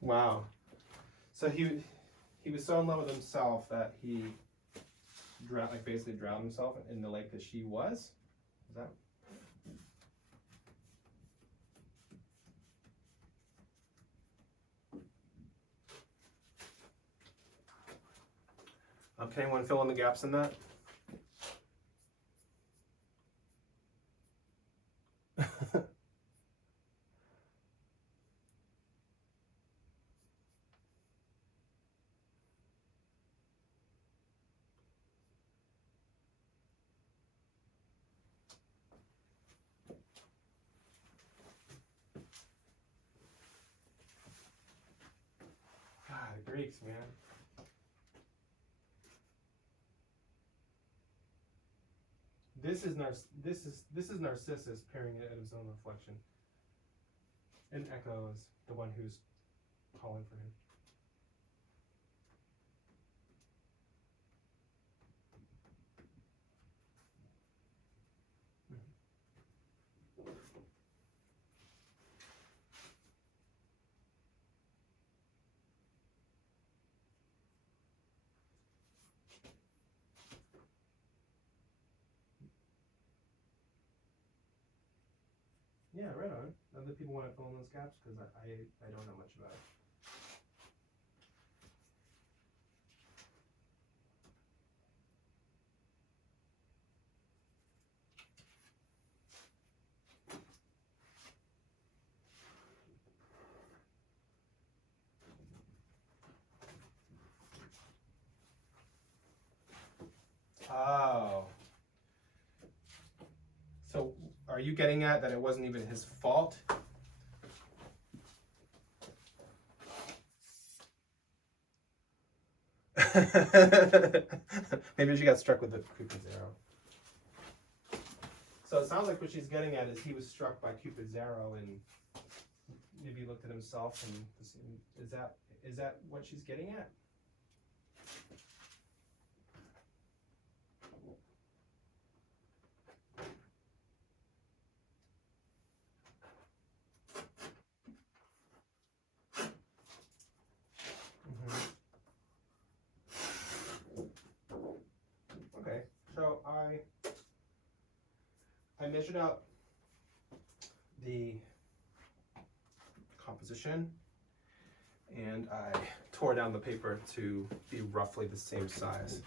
Wow. So he was so in love with himself that he basically drowned himself in the lake that she was. Is that? Can anyone fill in the gaps in that? God, Greeks, man. This is Narcissus peering at his own reflection. And Echo is the one who's calling for him. Yeah, right on. Other people want to fill in those gaps because I don't know much about it. Oh. So are you getting at that it wasn't even his fault? Maybe she got struck with the Cupid's arrow. So it sounds like what she's getting at is he was struck by Cupid's arrow and maybe he looked at himself and is that what she's getting at? Okay, so I measured out the composition and I tore down the paper to be roughly the same size.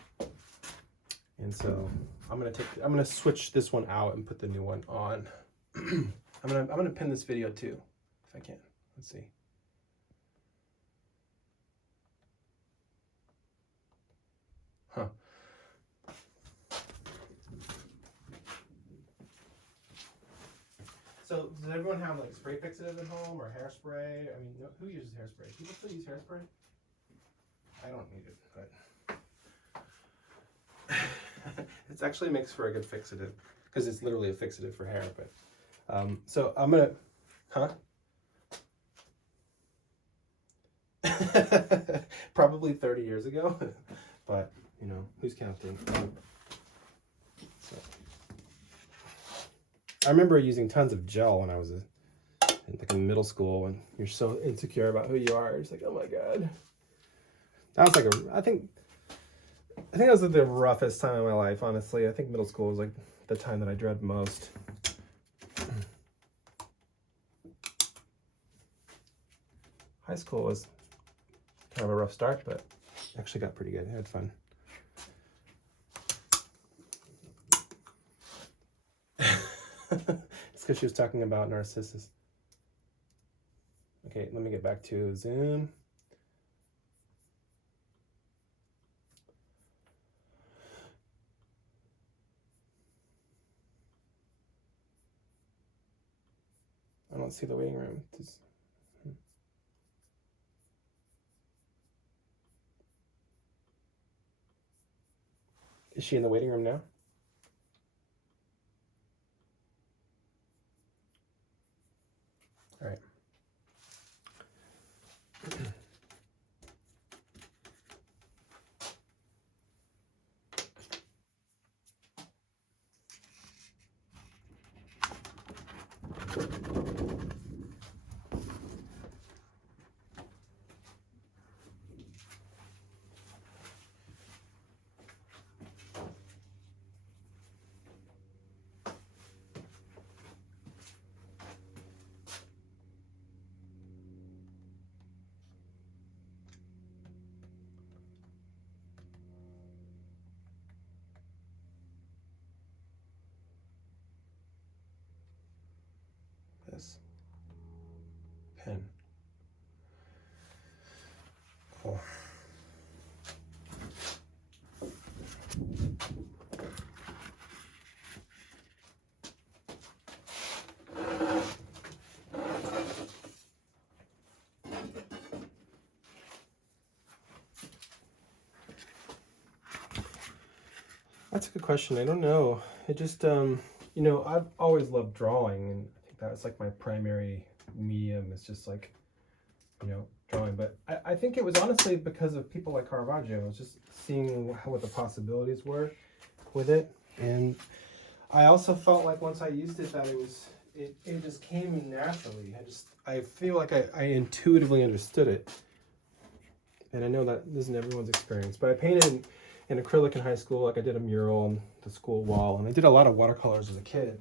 And so I'm gonna switch this one out and put the new one on. I'm gonna pin this video too, if I can. Let's see. Huh. So does everyone have like spray fixative at home or hairspray? I mean, who uses hairspray? People still use hairspray? I don't need it, but it actually makes for a good fixative because it's literally a fixative for hair. But so I'm gonna, huh? Probably 30 years ago, but you know, who's counting? So. I remember using tons of gel when I was in middle school, and you're so insecure about who you are. It's like, oh my god. That was like I think that was like the roughest time of my life, honestly. I think middle school was like the time that I dread most. High school was kind of a rough start, but actually got pretty good. I had fun. It's because she was talking about Narcissus. Okay, let me get back to Zoom. I don't see the waiting room. Is she in the waiting room now? All right. this? Pen. Cool. That's a good question. I don't know. It just, you know, I've always loved drawing, and I think that's like my primary medium. It's just like, you know, drawing. But I think it was honestly because of people like Caravaggio. I was just seeing what the possibilities were with it. And I also felt like once I used it that it just came naturally. I feel like I intuitively understood it. And I know that isn't everyone's experience, but I painted in acrylic in high school. Like I did a mural on the school wall, and I did a lot of watercolors as a kid.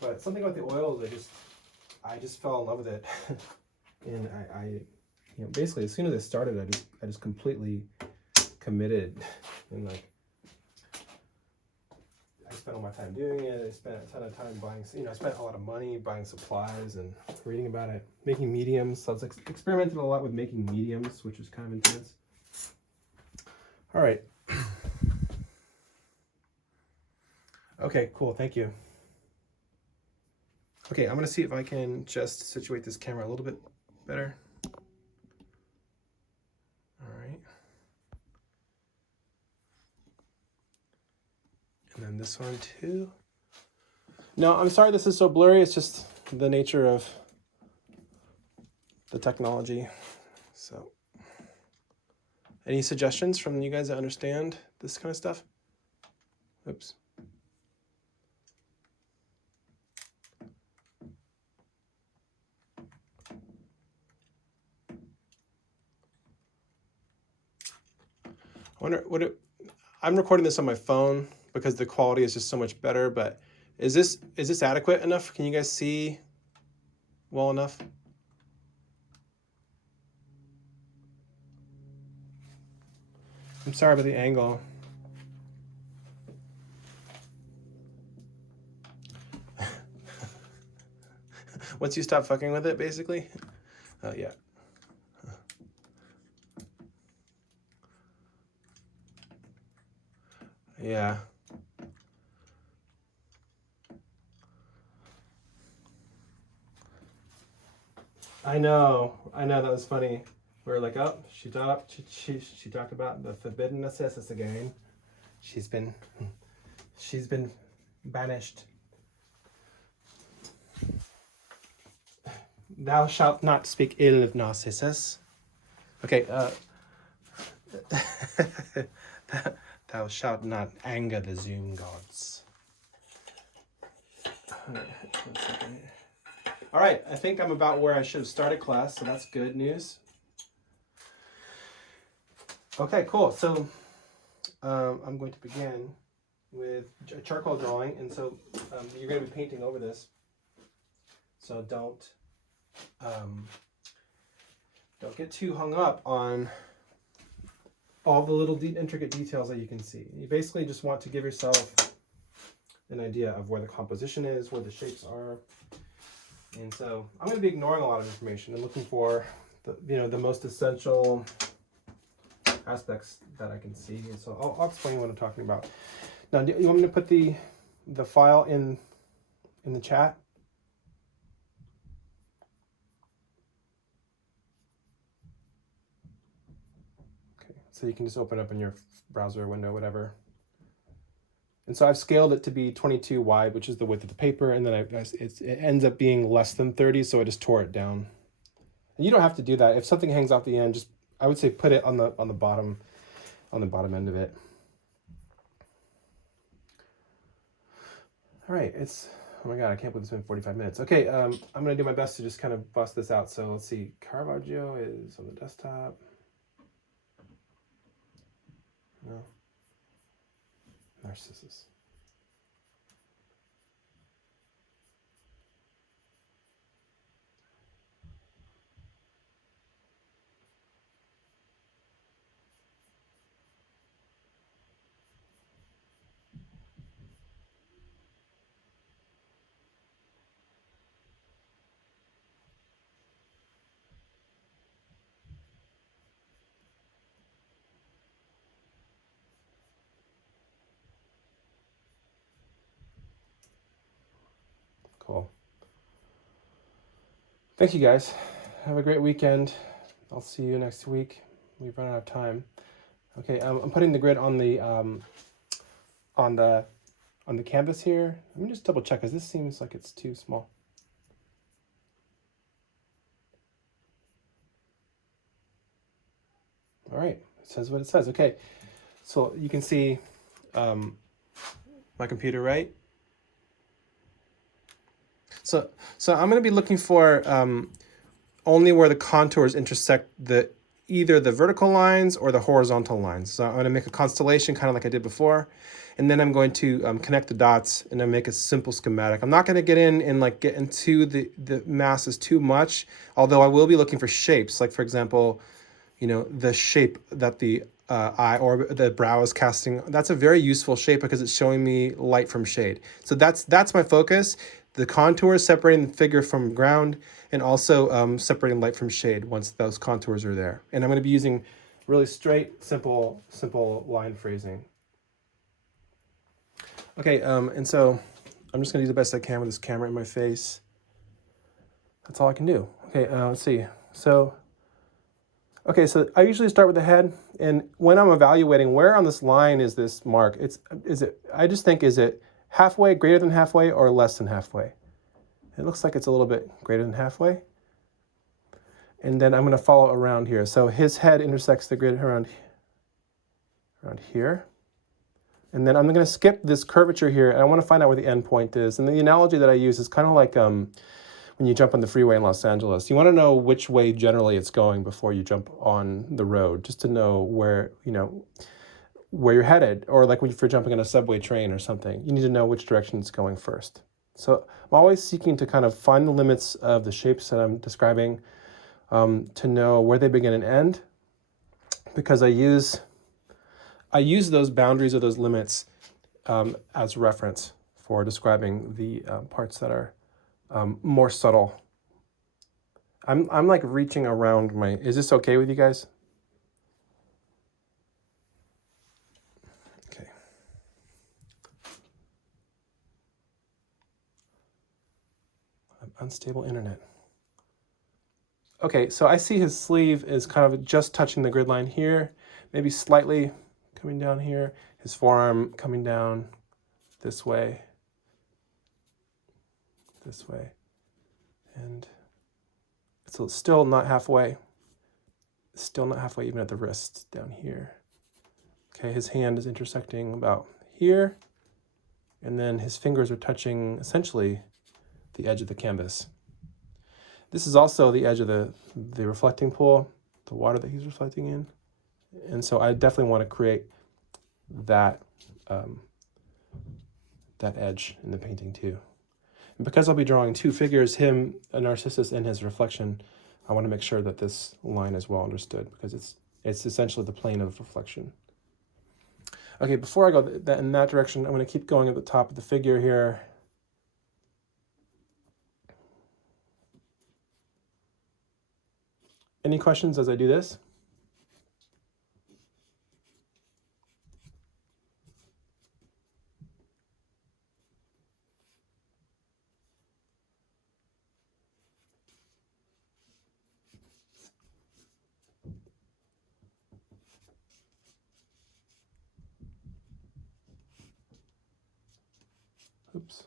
But something about the oils, I just fell in love with it. And I you know, basically as soon as I started, I just completely committed, and like I spent all my time doing it. I spent a ton of time buying, you know, I spent a lot of money buying supplies and reading about it, making mediums. So I was experimenting a lot with making mediums, which was kind of intense. All right. Okay, cool. Thank you. Okay, I'm going to see if I can just situate this camera a little bit better. All right. And then this one too. No, I'm sorry this is so blurry. It's just the nature of the technology. So, any suggestions from you guys that understand this kind of stuff? Oops. I wonder I'm recording this on my phone because the quality is just so much better, but is this adequate enough? Can you guys see well enough? I'm sorry about the angle. Once you stop fucking with it, basically. Oh, yeah. Yeah. I know, that was funny. We were like, oh, she talked about the forbidden Narcissus again. She's been banished. Thou shalt not speak ill of Narcissus. Okay, thou shalt not anger the Zoom gods. All right, I think I'm about where I should have started class, so that's good news. Okay, cool. So I'm going to begin with a charcoal drawing, and so you're going to be painting over this. So don't get too hung up on all the little intricate details that you can see. You basically just want to give yourself an idea of where the composition is, where the shapes are. And so I'm going to be ignoring a lot of information and looking for the most essential aspects that I can see. And so I'll explain what I'm talking about. Now, do you want me to put the file in the chat? Okay, so you can just open up in your browser window, whatever. And so I've scaled it to be 22 wide, which is the width of the paper, and then it ends up being less than 30, so I just tore it down. And you don't have to do that. If something hangs off the end, I would say put it on the bottom end of it. All right, oh my God, I can't believe it's been 45 minutes. Okay, I'm gonna do my best to just kind of bust this out. So let's see, Caravaggio is on the desktop. No. Narcissus. Thank you guys. Have a great weekend. I'll see you next week. We've run out of time. Okay, I'm putting the grid on the canvas here. Let me just double check because this seems like it's too small. All right, it says what it says. Okay, so you can see my computer, right? So I'm going to be looking for only where the contours intersect either the vertical lines or the horizontal lines. So I'm going to make a constellation kind of like I did before, and then I'm going to connect the dots and then make a simple schematic. I'm not going to get in and like get into the masses too much, although I will be looking for shapes. Like for example, the shape that the eye or the brow is casting. That's a very useful shape because it's showing me light from shade. So that's my focus. The contours separating the figure from ground, and also separating light from shade once those contours are there. And I'm going to be using really straight, simple line phrasing. Okay, and so I'm just going to do the best I can with this camera in my face. That's all I can do. Okay, let's see. So I usually start with the head, and when I'm evaluating where on this line is this mark, I just think, is it halfway, greater than halfway, or less than halfway? It looks like it's a little bit greater than halfway. And then I'm going to follow around here. So his head intersects the grid around here. And then I'm going to skip this curvature here, and I want to find out where the end point is. And the analogy that I use is kind of like when you jump on the freeway in Los Angeles. You want to know which way generally it's going before you jump on the road, just to know where you're headed. Or like if you're jumping on a subway train or something, you need to know which direction it's going first. So I'm always seeking to kind of find the limits of the shapes that I'm describing, to know where they begin and end, because I use those boundaries or those limits as reference for describing the parts that are more subtle. I'm like reaching around is this okay with you guys? Okay. Unstable internet. Okay, so I see his sleeve is kind of just touching the grid line here, maybe slightly coming down here. His forearm coming down this way, and it's still not halfway. Still not halfway even at the wrist down here. Okay, his hand is intersecting about here, and then his fingers are touching essentially the edge of the canvas. This is also the edge of the reflecting pool, the water that he's reflecting in. And so I definitely want to create that edge in the painting too. And because I'll be drawing two figures, him, a Narcissus, and his reflection, I want to make sure that this line is well understood, because it's essentially the plane of reflection. Okay, before I go in that direction, I'm going to keep going at the top of the figure here. Any questions as I do this? Oops.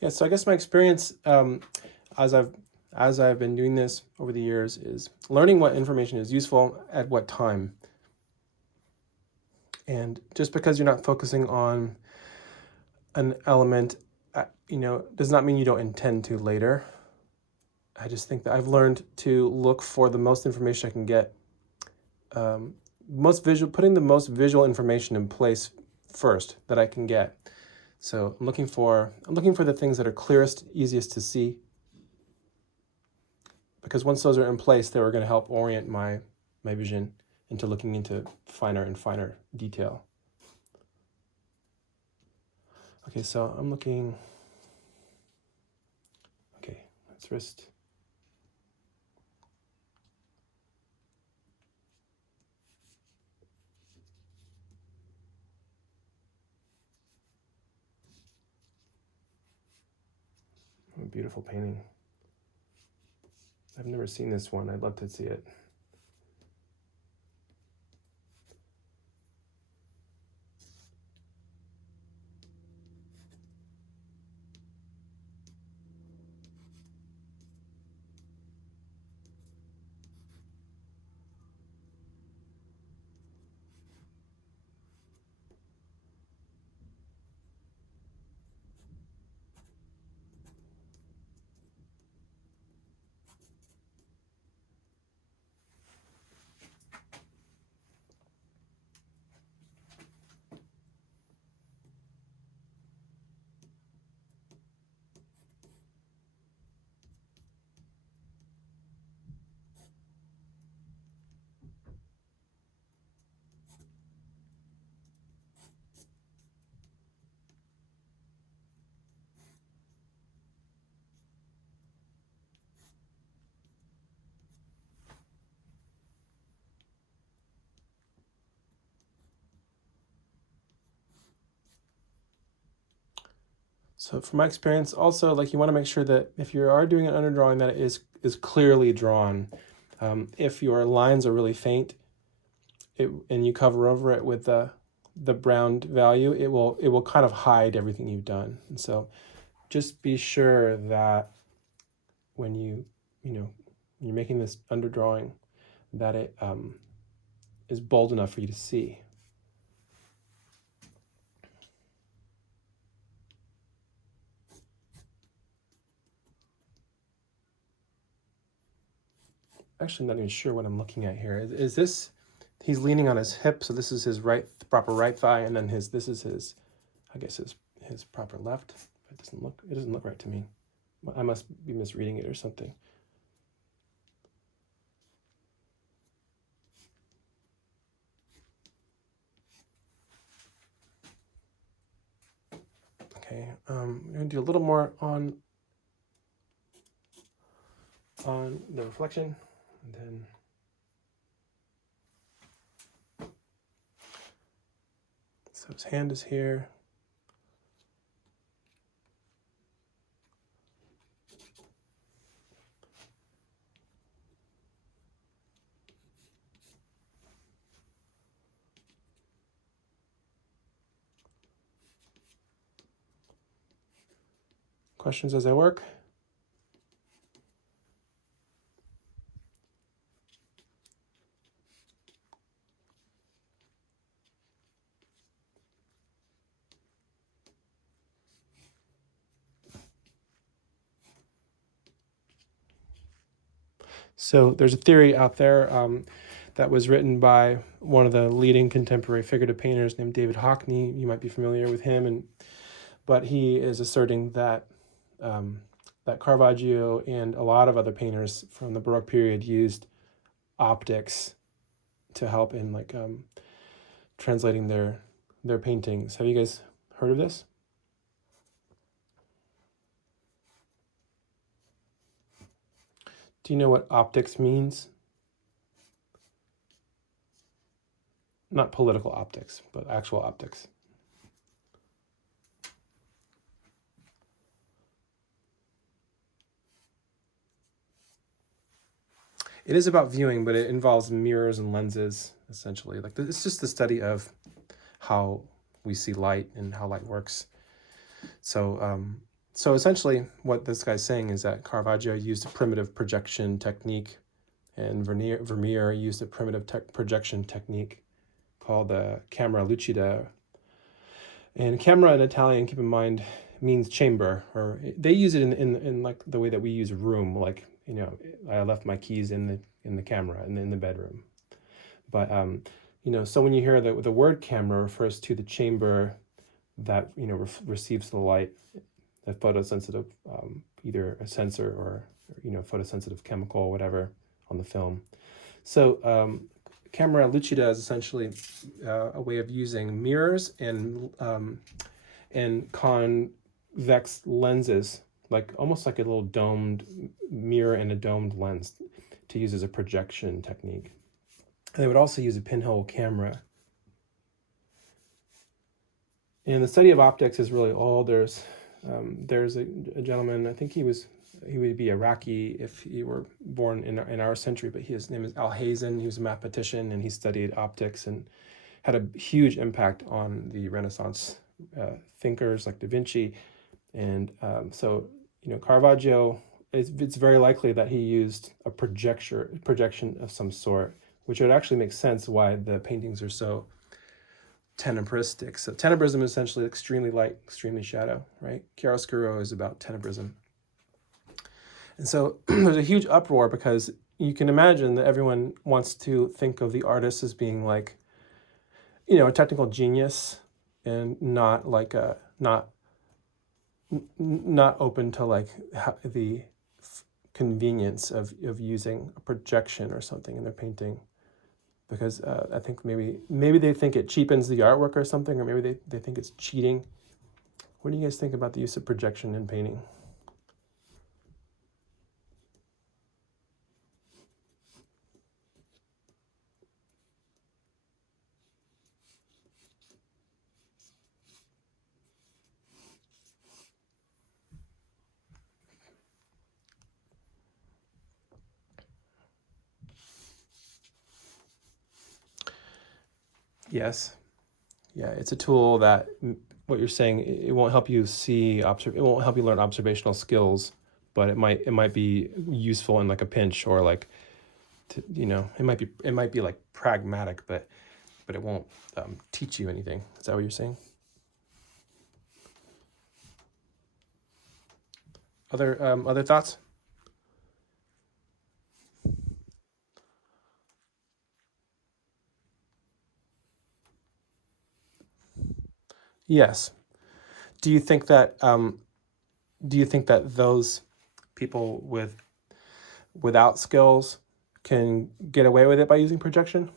Yeah, so I guess my experience as I've been doing this over the years is learning what information is useful at what time. And just because you're not focusing on an element, does not mean you don't intend to later. I just think that I've learned to look for the most information I can get, putting the most visual information in place first that I can get. So I'm looking for the things that are clearest, easiest to see, because once those are in place, they are going to help orient my vision into looking into finer and finer detail. Okay, so I'm looking. Okay, that's wrist. A beautiful painting. I've never seen this one. I'd love to see it. So from my experience, also, like, you want to make sure that if you are doing an underdrawing, that it is clearly drawn. If your lines are really faint, and you cover over it with the brown value, it will kind of hide everything you've done. And so just be sure that when you're making this underdrawing, that it is bold enough for you to see. Actually, I'm not even sure what I'm looking at here. Is this, he's leaning on his hip, so this is his proper right thigh, and then this is his, I guess his proper left. It doesn't look right to me. I must be misreading it or something. Okay, I'm gonna do a little more on the reflection, and then so his hand is here. Questions as I work? So there's a theory out there that was written by one of the leading contemporary figurative painters named David Hockney. You might be familiar with him, but he is asserting that that Caravaggio and a lot of other painters from the Baroque period used optics to help in translating their paintings. Have you guys heard of this? Do you know what optics means? Not political optics, but actual optics. It is about viewing, but it involves mirrors and lenses, essentially. Like, it's just the study of how we see light and how light works. So essentially what this guy's saying is that Caravaggio used a primitive projection technique, and Vermeer used a primitive projection technique called the camera lucida. And camera in Italian, keep in mind, means chamber, or they use it in like the way that we use room, like you know, I left my keys in the camera and in the bedroom. But you know, so when you hear the word camera refers to the chamber that, you know, receives the light, the photosensitive, either a sensor or, you know, photosensitive chemical or whatever on the film. So camera lucida is essentially a way of using mirrors and convex lenses, like almost like a little domed mirror and a domed lens, to use as a projection technique. And they would also use a pinhole camera. And the study of optics is really all there's a gentleman, I think he would be Iraqi if he were born in our century, but his name is Alhazen. He was a mathematician and he studied optics and had a huge impact on the Renaissance thinkers like Da Vinci. And so, you know, Caravaggio, it's very likely that he used a projection of some sort, which would actually make sense why the paintings are so tenebristic. So tenebrism is essentially extremely light, extremely shadow, right? Chiaroscuro is about tenebrism. And so there's a huge uproar because you can imagine that everyone wants to think of the artist as being like, you know, a technical genius and not like not open to like the convenience of using a projection or something in their painting. Because I think maybe they think it cheapens the artwork or something, or maybe they think it's cheating. What do you guys think about the use of projection in painting? Yes. Yeah, it's a tool that, what you're saying, it won't help you see, it won't help you learn observational skills, but it might be useful in like a pinch, or like, you know, it might be like pragmatic, but it won't teach you anything. Is that what you're saying? Other thoughts? Yes. Do you think that those people without skills can get away with it by using projection?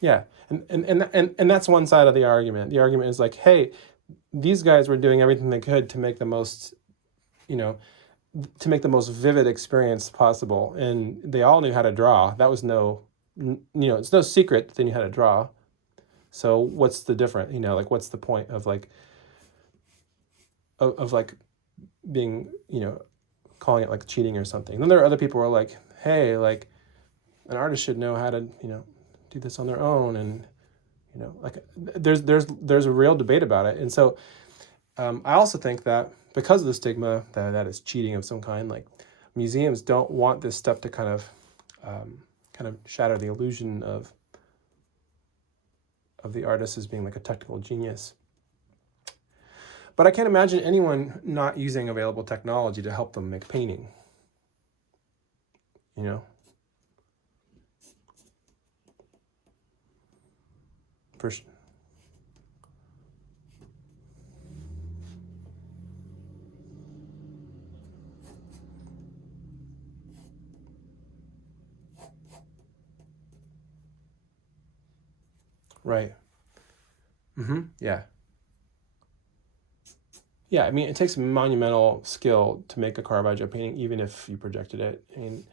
Yeah, and that's one side of the argument. The argument is like, hey, these guys were doing everything they could to make the most, you know, to make the most vivid experience possible, and they all knew how to draw. That was you know, it's no secret that they knew how to draw. So what's the difference? You know, like what's the point of like like being, you know, calling it like cheating or something? Then there are other people who are like, hey, like an artist should know how to, you know, do this on their own, and you know, like there's a real debate about it. And so I also think that because of the stigma that is cheating of some kind, like museums don't want this stuff to kind of shatter the illusion of the artist as being like a technical genius. But I can't imagine anyone not using available technology to help them make painting. You know, for right. Yeah. Yeah, I mean, it takes monumental skill to make a Caravaggio painting, even if you projected it. And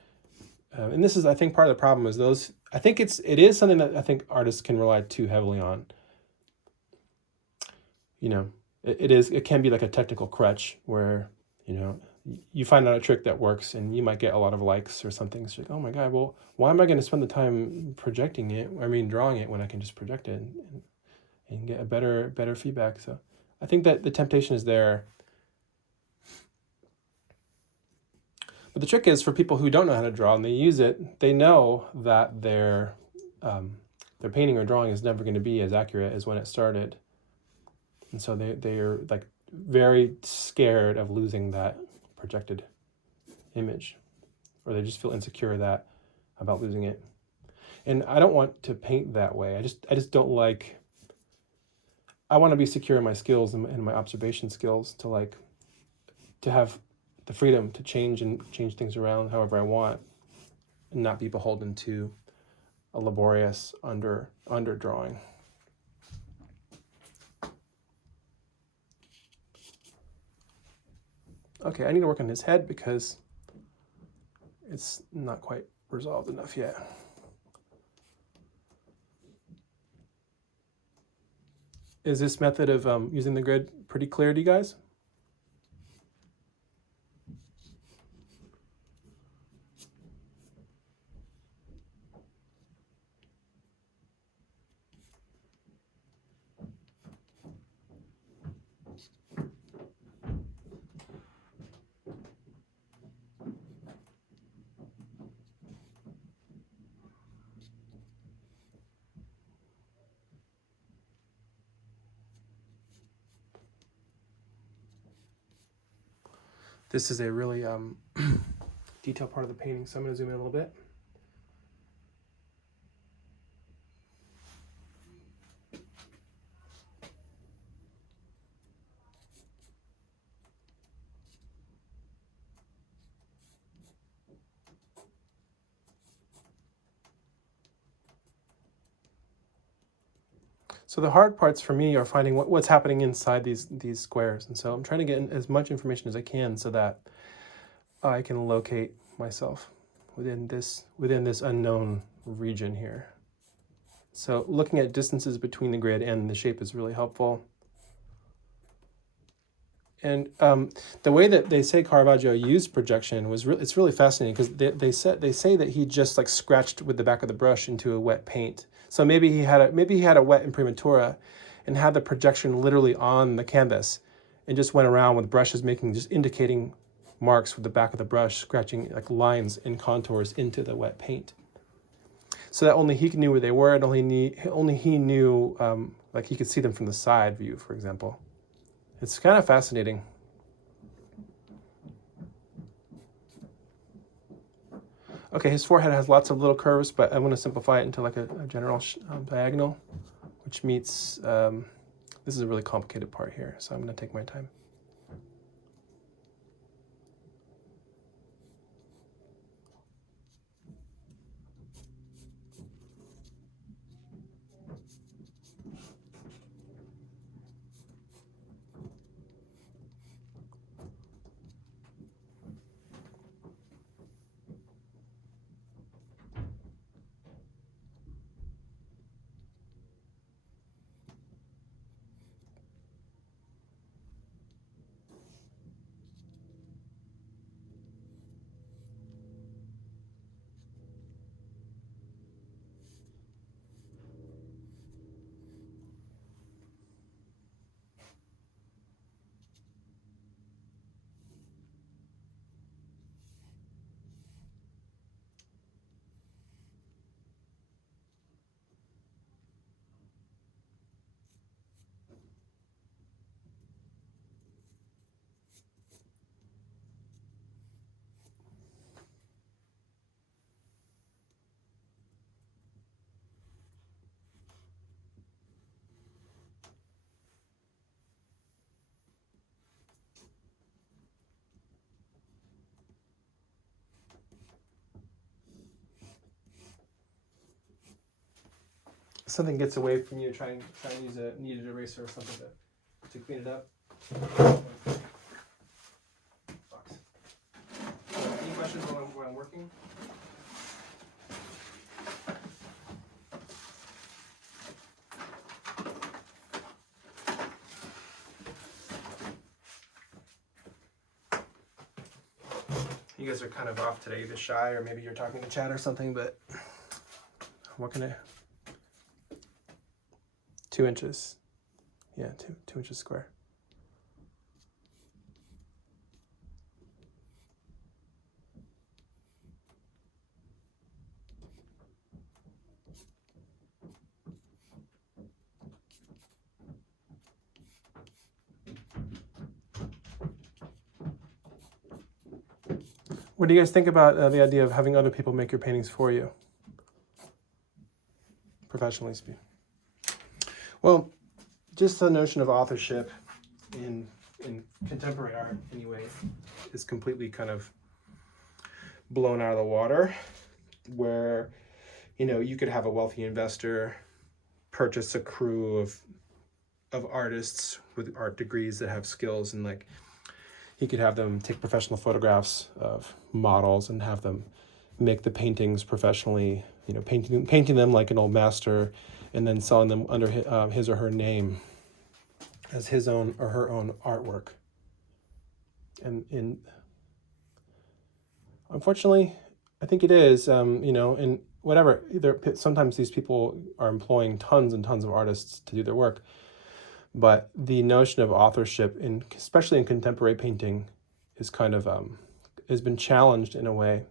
this is, I think, part of the problem is those. I think it is something that I think artists can rely too heavily on. You know, it can be like a technical crutch where, you know, you find out a trick that works and you might get a lot of likes or something. So you're like, oh my God, well, why am I going to spend the time projecting it? I mean, drawing it, when I can just project it and get a better feedback. So I think that the temptation is there. But the trick is for people who don't know how to draw and they use it, they know that their painting or drawing is never going to be as accurate as when it started. And so they are like very scared of losing that projected image, or they just feel insecure about losing it. And I don't want to paint that way. I just don't like, I want to be secure in my skills and my observation skills to have the freedom to change things around however I want and not be beholden to a laborious underdrawing. Okay, I need to work on his head because it's not quite resolved enough yet. Is this method of using the grid pretty clear to you guys? This is a really detailed part of the painting, so I'm going to zoom in a little bit. So the hard parts for me are finding what's happening inside these squares. And so I'm trying to get as much information as I can so that I can locate myself within this unknown region here. So looking at distances between the grid and the shape is really helpful. And the way that they say Caravaggio used projection it's really fascinating because they say that he just like scratched with the back of the brush into a wet paint. So maybe he had a wet Imprimatura and had the projection literally on the canvas and just went around with brushes just indicating marks with the back of the brush, scratching like lines and contours into the wet paint. So that only he knew where they were, and only he knew like he could see them from the side view, for example. It's kind of fascinating. Okay, his forehead has lots of little curves, but I'm going to simplify it into like a general diagonal, which meets, this is a really complicated part here, so I'm going to take my time. Something gets away from you, try and use a kneaded eraser or something to clean it up. Any questions while I'm working? You guys are kind of off today, either shy or maybe you're talking to chat or something, but what can I... 2 inches. Yeah, 2 inches square. What do you guys think about the idea of having other people make your paintings for you, professionally speaking? Well, just the notion of authorship in contemporary art, anyway, is completely kind of blown out of the water. Where, you know, you could have a wealthy investor purchase a crew of artists with art degrees that have skills, and like he could have them take professional photographs of models and have them make the paintings professionally, you know, painting them like an old master, and then selling them under his or her name as his own or her own artwork. And unfortunately, I think it is, you know, and whatever, sometimes these people are employing tons and tons of artists to do their work. But the notion of authorship, especially in contemporary painting, is kind of has been challenged in a way,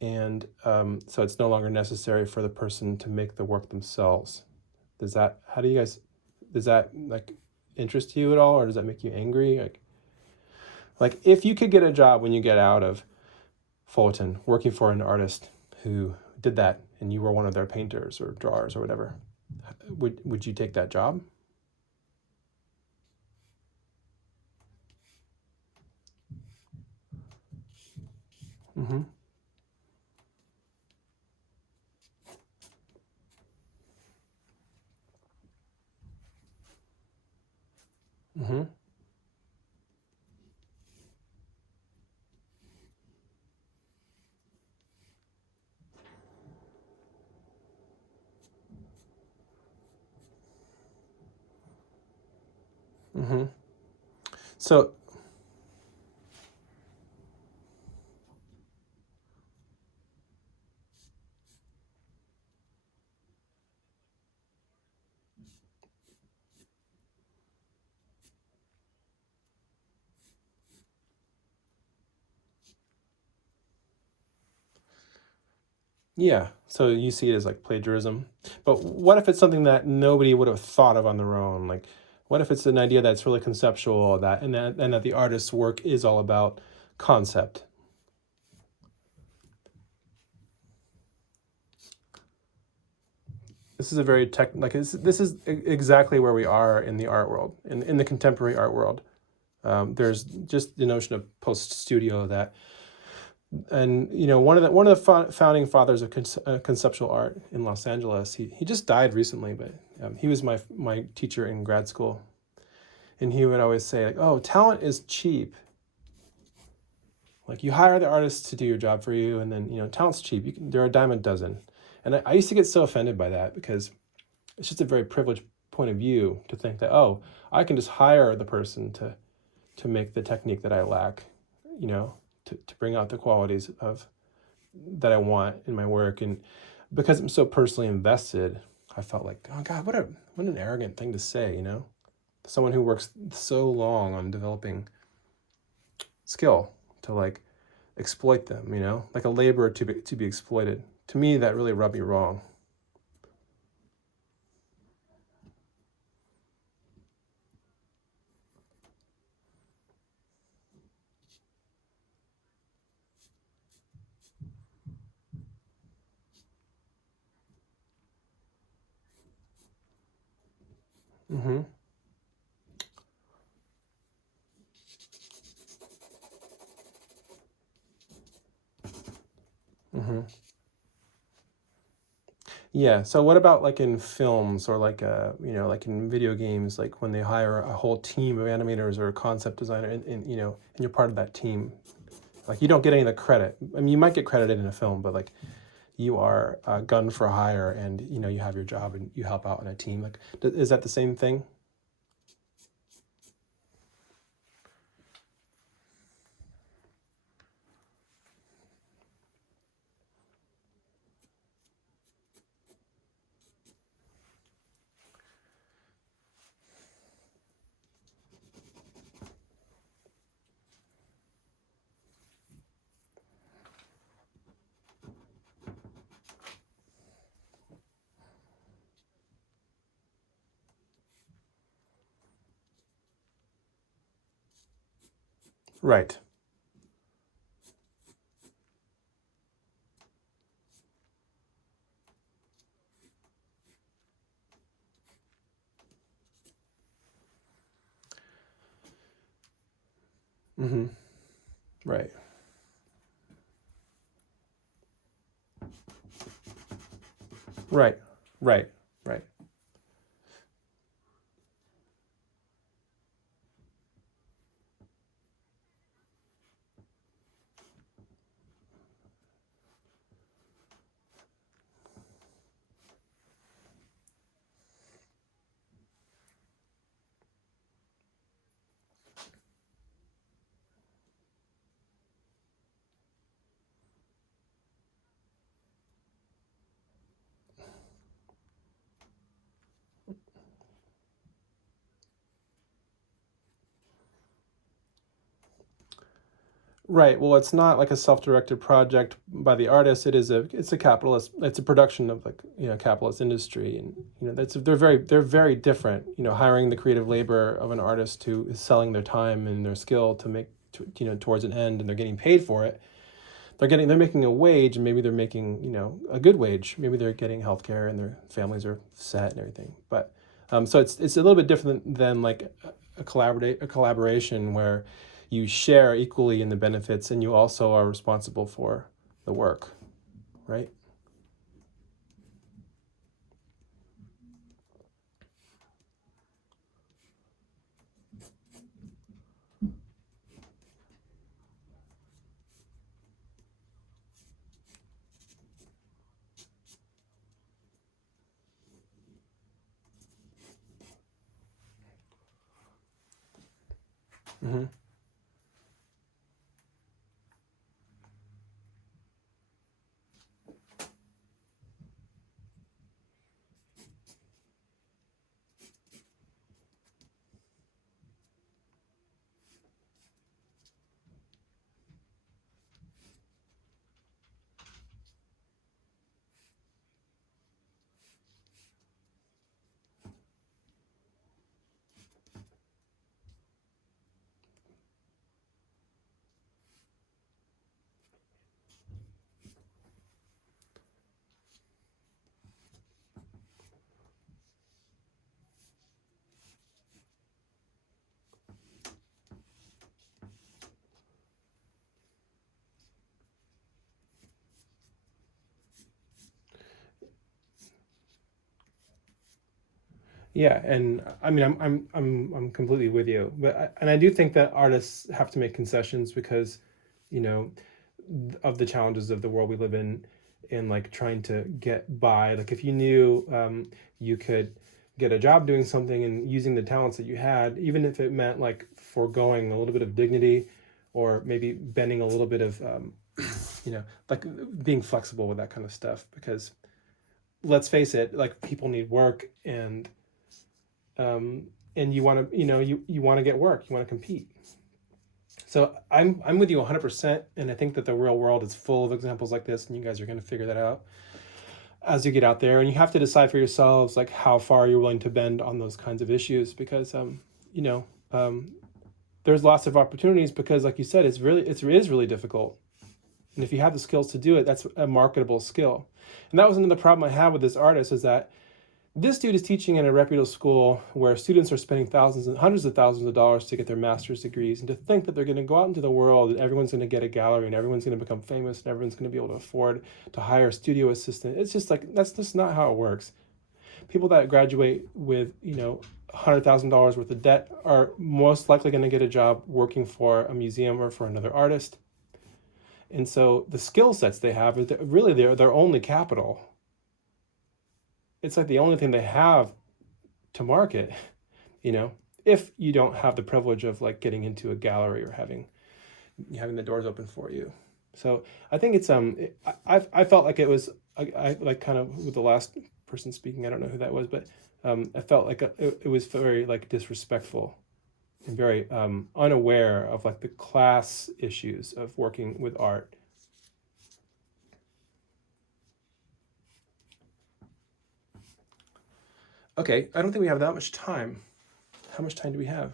and so it's no longer necessary for the person to make the work themselves. Does that like interest you at all, or does that make you angry? Like if you could get a job when you get out of Fullerton working for an artist who did that, and you were one of their painters or drawers or whatever, would you take that job? Mm-hmm. Mm-hmm. Mm-hmm. So yeah, so you see it as like plagiarism. But what if it's something that nobody would have thought of on their own? Like, what if it's an idea that's really conceptual, and that the artist's work is all about concept? This is a very this is exactly where we are in the art world, in the contemporary art world. There's just the notion of post studio that, and you know, one of the founding fathers of conceptual art in Los Angeles. He just died recently, but he was my teacher in grad school, and he would always say like, "Oh, talent is cheap. Like you hire the artists to do your job for you, and then you know talent's cheap. They're a dime a dozen." And I used to get so offended by that because it's just a very privileged point of view to think that, oh, I can just hire the person to make the technique that I lack, you know, to bring out the qualities of that I want in my work. And because I'm so personally invested, I felt like, oh God, what an arrogant thing to say, you know? Someone who works so long on developing skill to like exploit them, you know, like a laborer to be exploited. To me, that really rubbed me wrong. Mm-hmm. Mm-hmm. Yeah. So what about like in films or like you know, like in video games, like when they hire a whole team of animators or a concept designer, and you know, and you're part of that team, like you don't get any of the credit. I mean, you might get credited in a film, but like you are gun for hire, and you know you have your job and you help out on a team. Like, is that the same thing? Right. Mm-hmm. Right. Right. Right. Right. Right. Well, it's not like a self-directed project by the artist. It's a capitalist. It's a production of like capitalist industry, and they're very different. Hiring the creative labor of an artist who is selling their time and their skill to make towards an end, and they're getting paid for it. They're making a wage, and maybe they're making a good wage. Maybe they're getting healthcare and their families are set and everything. But so it's a little bit different than like a collaboration where you share equally in the benefits and you also are responsible for the work, right? Mm-hmm. Yeah, and I mean, I'm completely with you, and I do think that artists have to make concessions because, you know, of the challenges of the world we live in, and like trying to get by. Like if you knew you could get a job doing something and using the talents that you had, even if it meant like foregoing a little bit of dignity, or maybe bending a little bit of, like being flexible with that kind of stuff, because let's face it, like people need work, um, and you want to you want to get work, you want to compete. So I'm with you 100%, and I think that the real world is full of examples like this, and you guys are going to figure that out as you get out there, and you have to decide for yourselves like how far you're willing to bend on those kinds of issues, because you know um, there's lots of opportunities, because like you said, it is really difficult, and if you have the skills to do it, that's a marketable skill. And that was another problem I had with this artist, is that this dude is teaching in a reputable school where students are spending thousands and hundreds of thousands of dollars to get their master's degrees. And to think that they're going to go out into the world and everyone's going to get a gallery and everyone's going to become famous and everyone's going to be able to afford to hire a studio assistant, it's just like, that's just not how it works. People that graduate with, $100,000 worth of debt are most likely going to get a job working for a museum or for another artist. And so the skill sets they have is really their only capital. It's like the only thing they have to market, you know, if you don't have the privilege of like getting into a gallery or having the doors open for you. So I think it's I felt like it was I like kind of with the last person speaking, I don't know who that was, but I felt like it was very like disrespectful and very unaware of like the class issues of working with art. Okay, I don't think we have that much time. How much time do we have?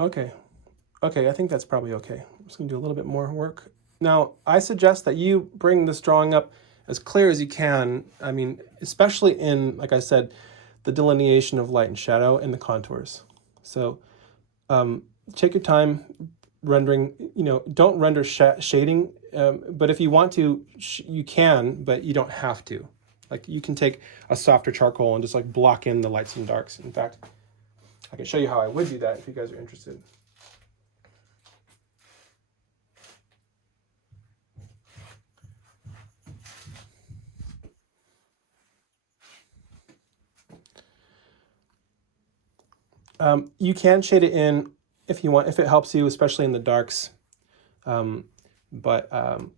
Okay. Okay, I think that's probably okay. I'm just gonna do a little bit more work. Now, I suggest that you bring this drawing up as clear as you can. I mean, especially in, like I said, the delineation of light and shadow and the contours. So take your time rendering, don't render shading, but if you want to, you can, but you don't have to. Like you can take a softer charcoal and just like block in the lights and darks. In fact, I can show you how I would do that if you guys are interested. You can shade it in if you want, if it helps you, especially in the darks. But I'm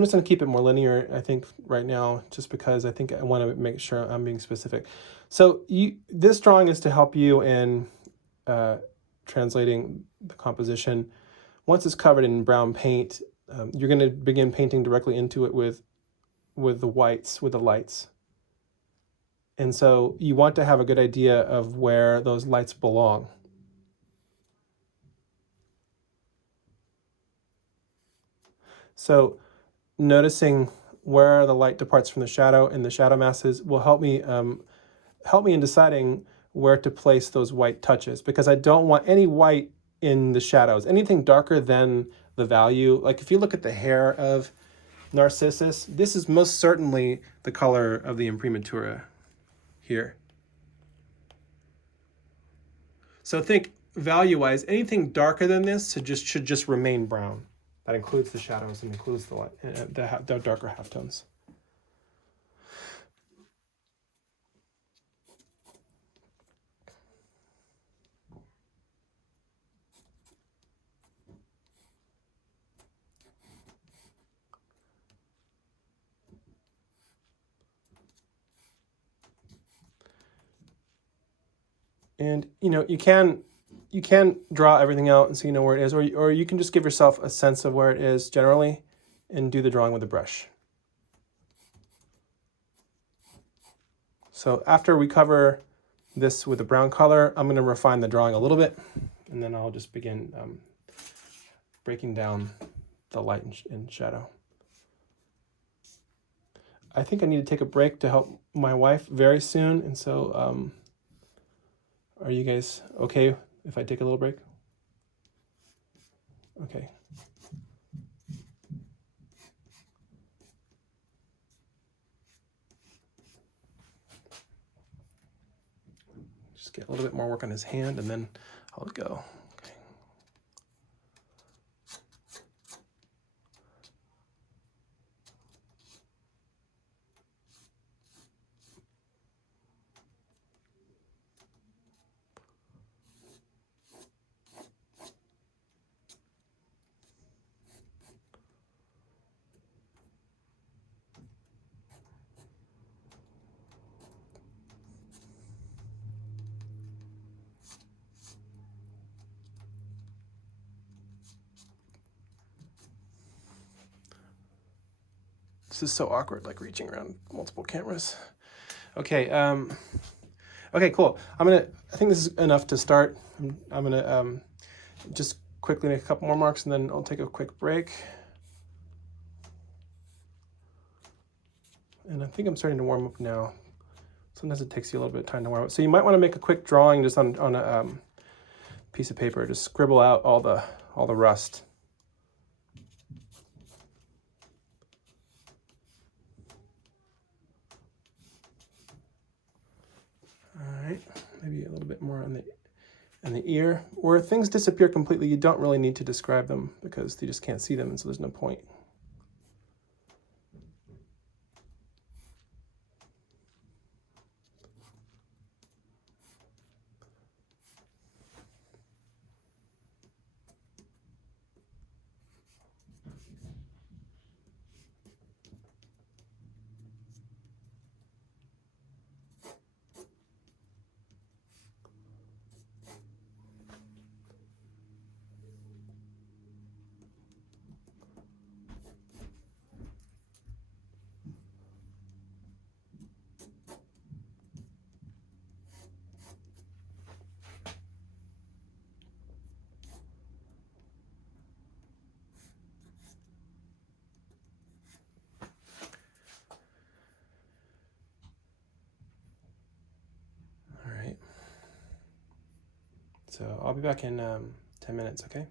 just going to keep it more linear, I think, right now, just because I think I want to make sure I'm being specific. So this drawing is to help you in translating the composition. Once it's covered in brown paint, you're going to begin painting directly into it with the whites, with the lights. And so you want to have a good idea of where those lights belong. So noticing where the light departs from the shadow and the shadow masses will help me in deciding where to place those white touches, because I don't want any white in the shadows. Anything darker than the value, like if you look at the hair of Narcissus, this is most certainly the color of the Imprimatura here. So think value-wise, anything darker than this should just remain brown. That includes the shadows and includes the light, the darker halftones. And you can draw everything out and so you know where it is, or you can just give yourself a sense of where it is generally and do the drawing with a brush. So after we cover this with a brown color, I'm going to refine the drawing a little bit, and then I'll just begin breaking down the light and shadow. I think I need to take a break to help my wife very soon, and so are you guys okay if I take a little break? Okay. Just get a little bit more work on his hand and then I'll go. Okay. This is so awkward, like reaching around multiple cameras. Okay, okay, cool. I think this is enough to start. I'm gonna just quickly make a couple more marks and then I'll take a quick break. And I think I'm starting to warm up now. Sometimes it takes you a little bit of time to warm up. So you might want to make a quick drawing just on a piece of paper. Just scribble out all the rust. All right, maybe a little bit more on the ear. Where things disappear completely, you don't really need to describe them because you just can't see them, and so there's no point. So I'll be back in 10 minutes, okay?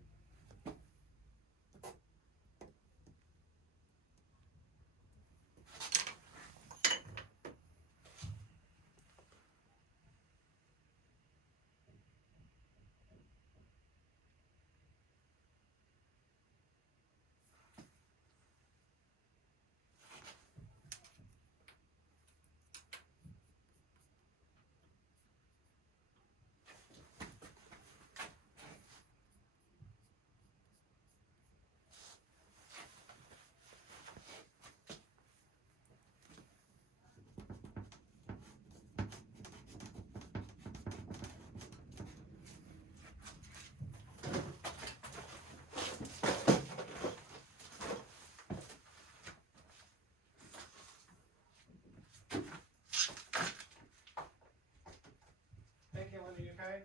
Hey, Caitlin, are you okay?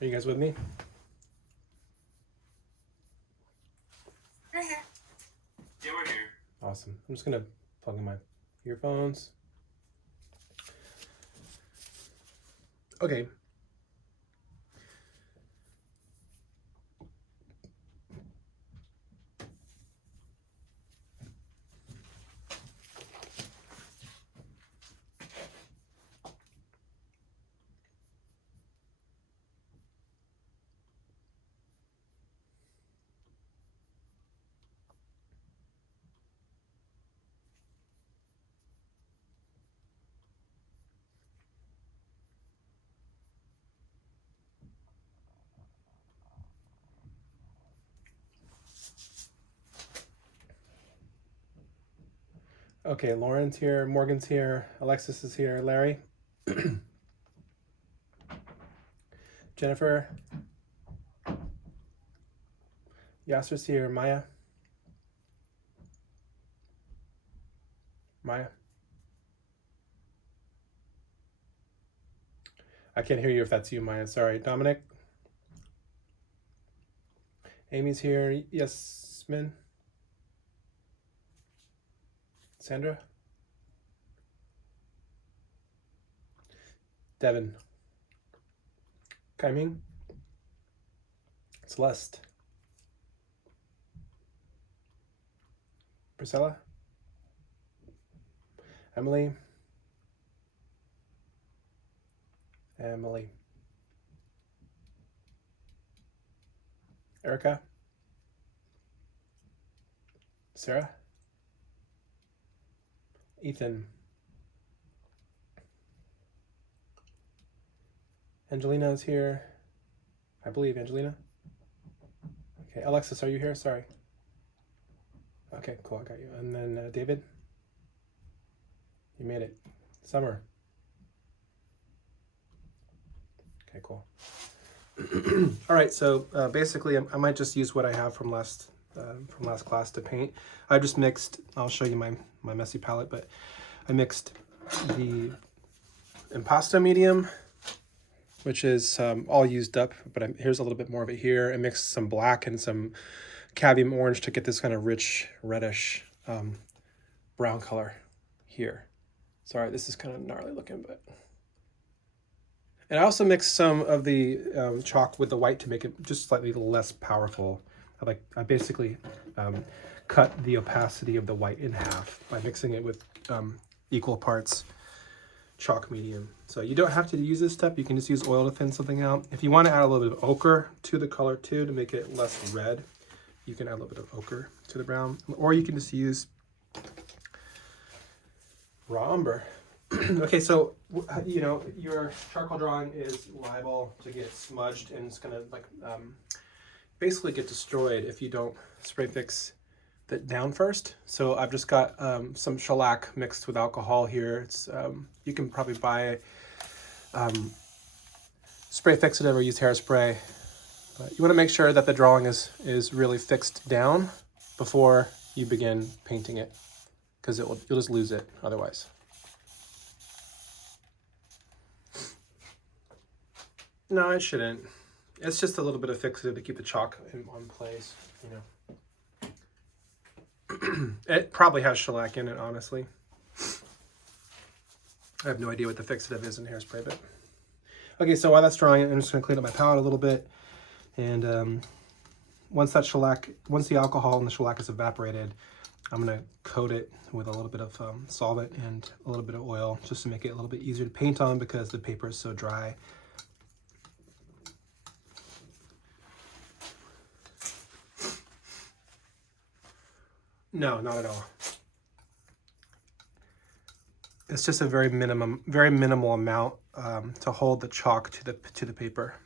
Are you guys with me? We're here. Yeah, we're here. Awesome. I'm just gonna plug in my earphones. Okay. Okay, Lauren's here, Morgan's here, Alexis is here, Larry. Jennifer. Yasser's here, Maya. Maya. I can't hear you if that's you, Maya. Sorry. Dominic. Amy's here. Yasmin. Sandra. Devin. Kaiming. Celeste. Priscilla. Emily. Emily. Erica. Sarah. Ethan. Angelina is here. I believe Angelina. Okay, Alexis, are you here? Sorry. Okay, cool, I got you. And then David. You made it. Summer. Okay, cool. All right, so basically I might just use what I have from last class to paint. I just mixed, I'll show you my messy palette, but I mixed the impasto medium, which is all used up, but here's a little bit more of it here. I mixed some black and some cadmium orange to get this kind of rich reddish brown color here. Sorry, this is kind of gnarly looking, but. And I also mixed some of the chalk with the white to make it just slightly less powerful. I basically cut the opacity of the white in half by mixing it with equal parts chalk medium. So you don't have to use this step. You can just use oil to thin something out. If you want to add a little bit of ochre to the color too to make it less red, you can add a little bit of ochre to the brown. Or you can just use raw umber. Okay, so you know your charcoal drawing is liable to get smudged, and it's gonna basically get destroyed if you don't spray fix that down first. So I've just got some shellac mixed with alcohol here. It's you can probably buy spray fixative or use hairspray, but you want to make sure that the drawing is really fixed down before you begin painting it, because you'll just lose it otherwise. No, it shouldn't. It's just a little bit of fixative to keep the chalk in one place, you know. It probably has shellac in it, honestly. I have no idea what the fixative is in hairspray, but... Okay, so while that's drying, I'm just going to clean up my palette a little bit. And once the alcohol and the shellac is evaporated, I'm going to coat it with a little bit of solvent and a little bit of oil, just to make it a little bit easier to paint on because the paper is so dry. No, not at all. It's just a very minimal amount to hold the chalk to the paper.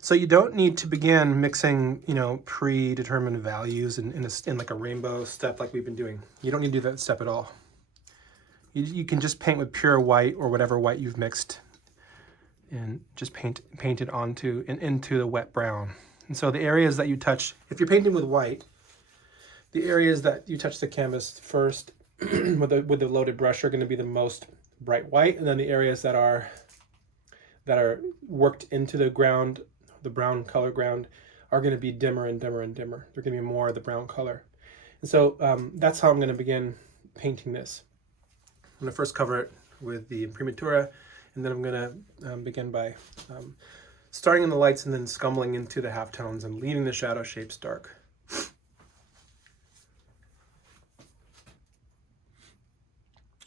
So you don't need to begin mixing, you know, predetermined values in like a rainbow step like we've been doing. You don't need to do that step at all. You can just paint with pure white or whatever white you've mixed, and just paint it onto and into the wet brown. And so the areas that you touch, if you're painting with white, the areas that you touch the canvas first with the loaded brush are going to be the most bright white, and then the areas that are that are worked into the ground, the brown color ground, are going to be dimmer and dimmer and dimmer. They're going to be more of the brown color. And so that's how I'm going to begin painting this. I'm going to first cover it with the Imprimatura, and then I'm going to begin by starting in the lights and then scumbling into the halftones and leaving the shadow shapes dark.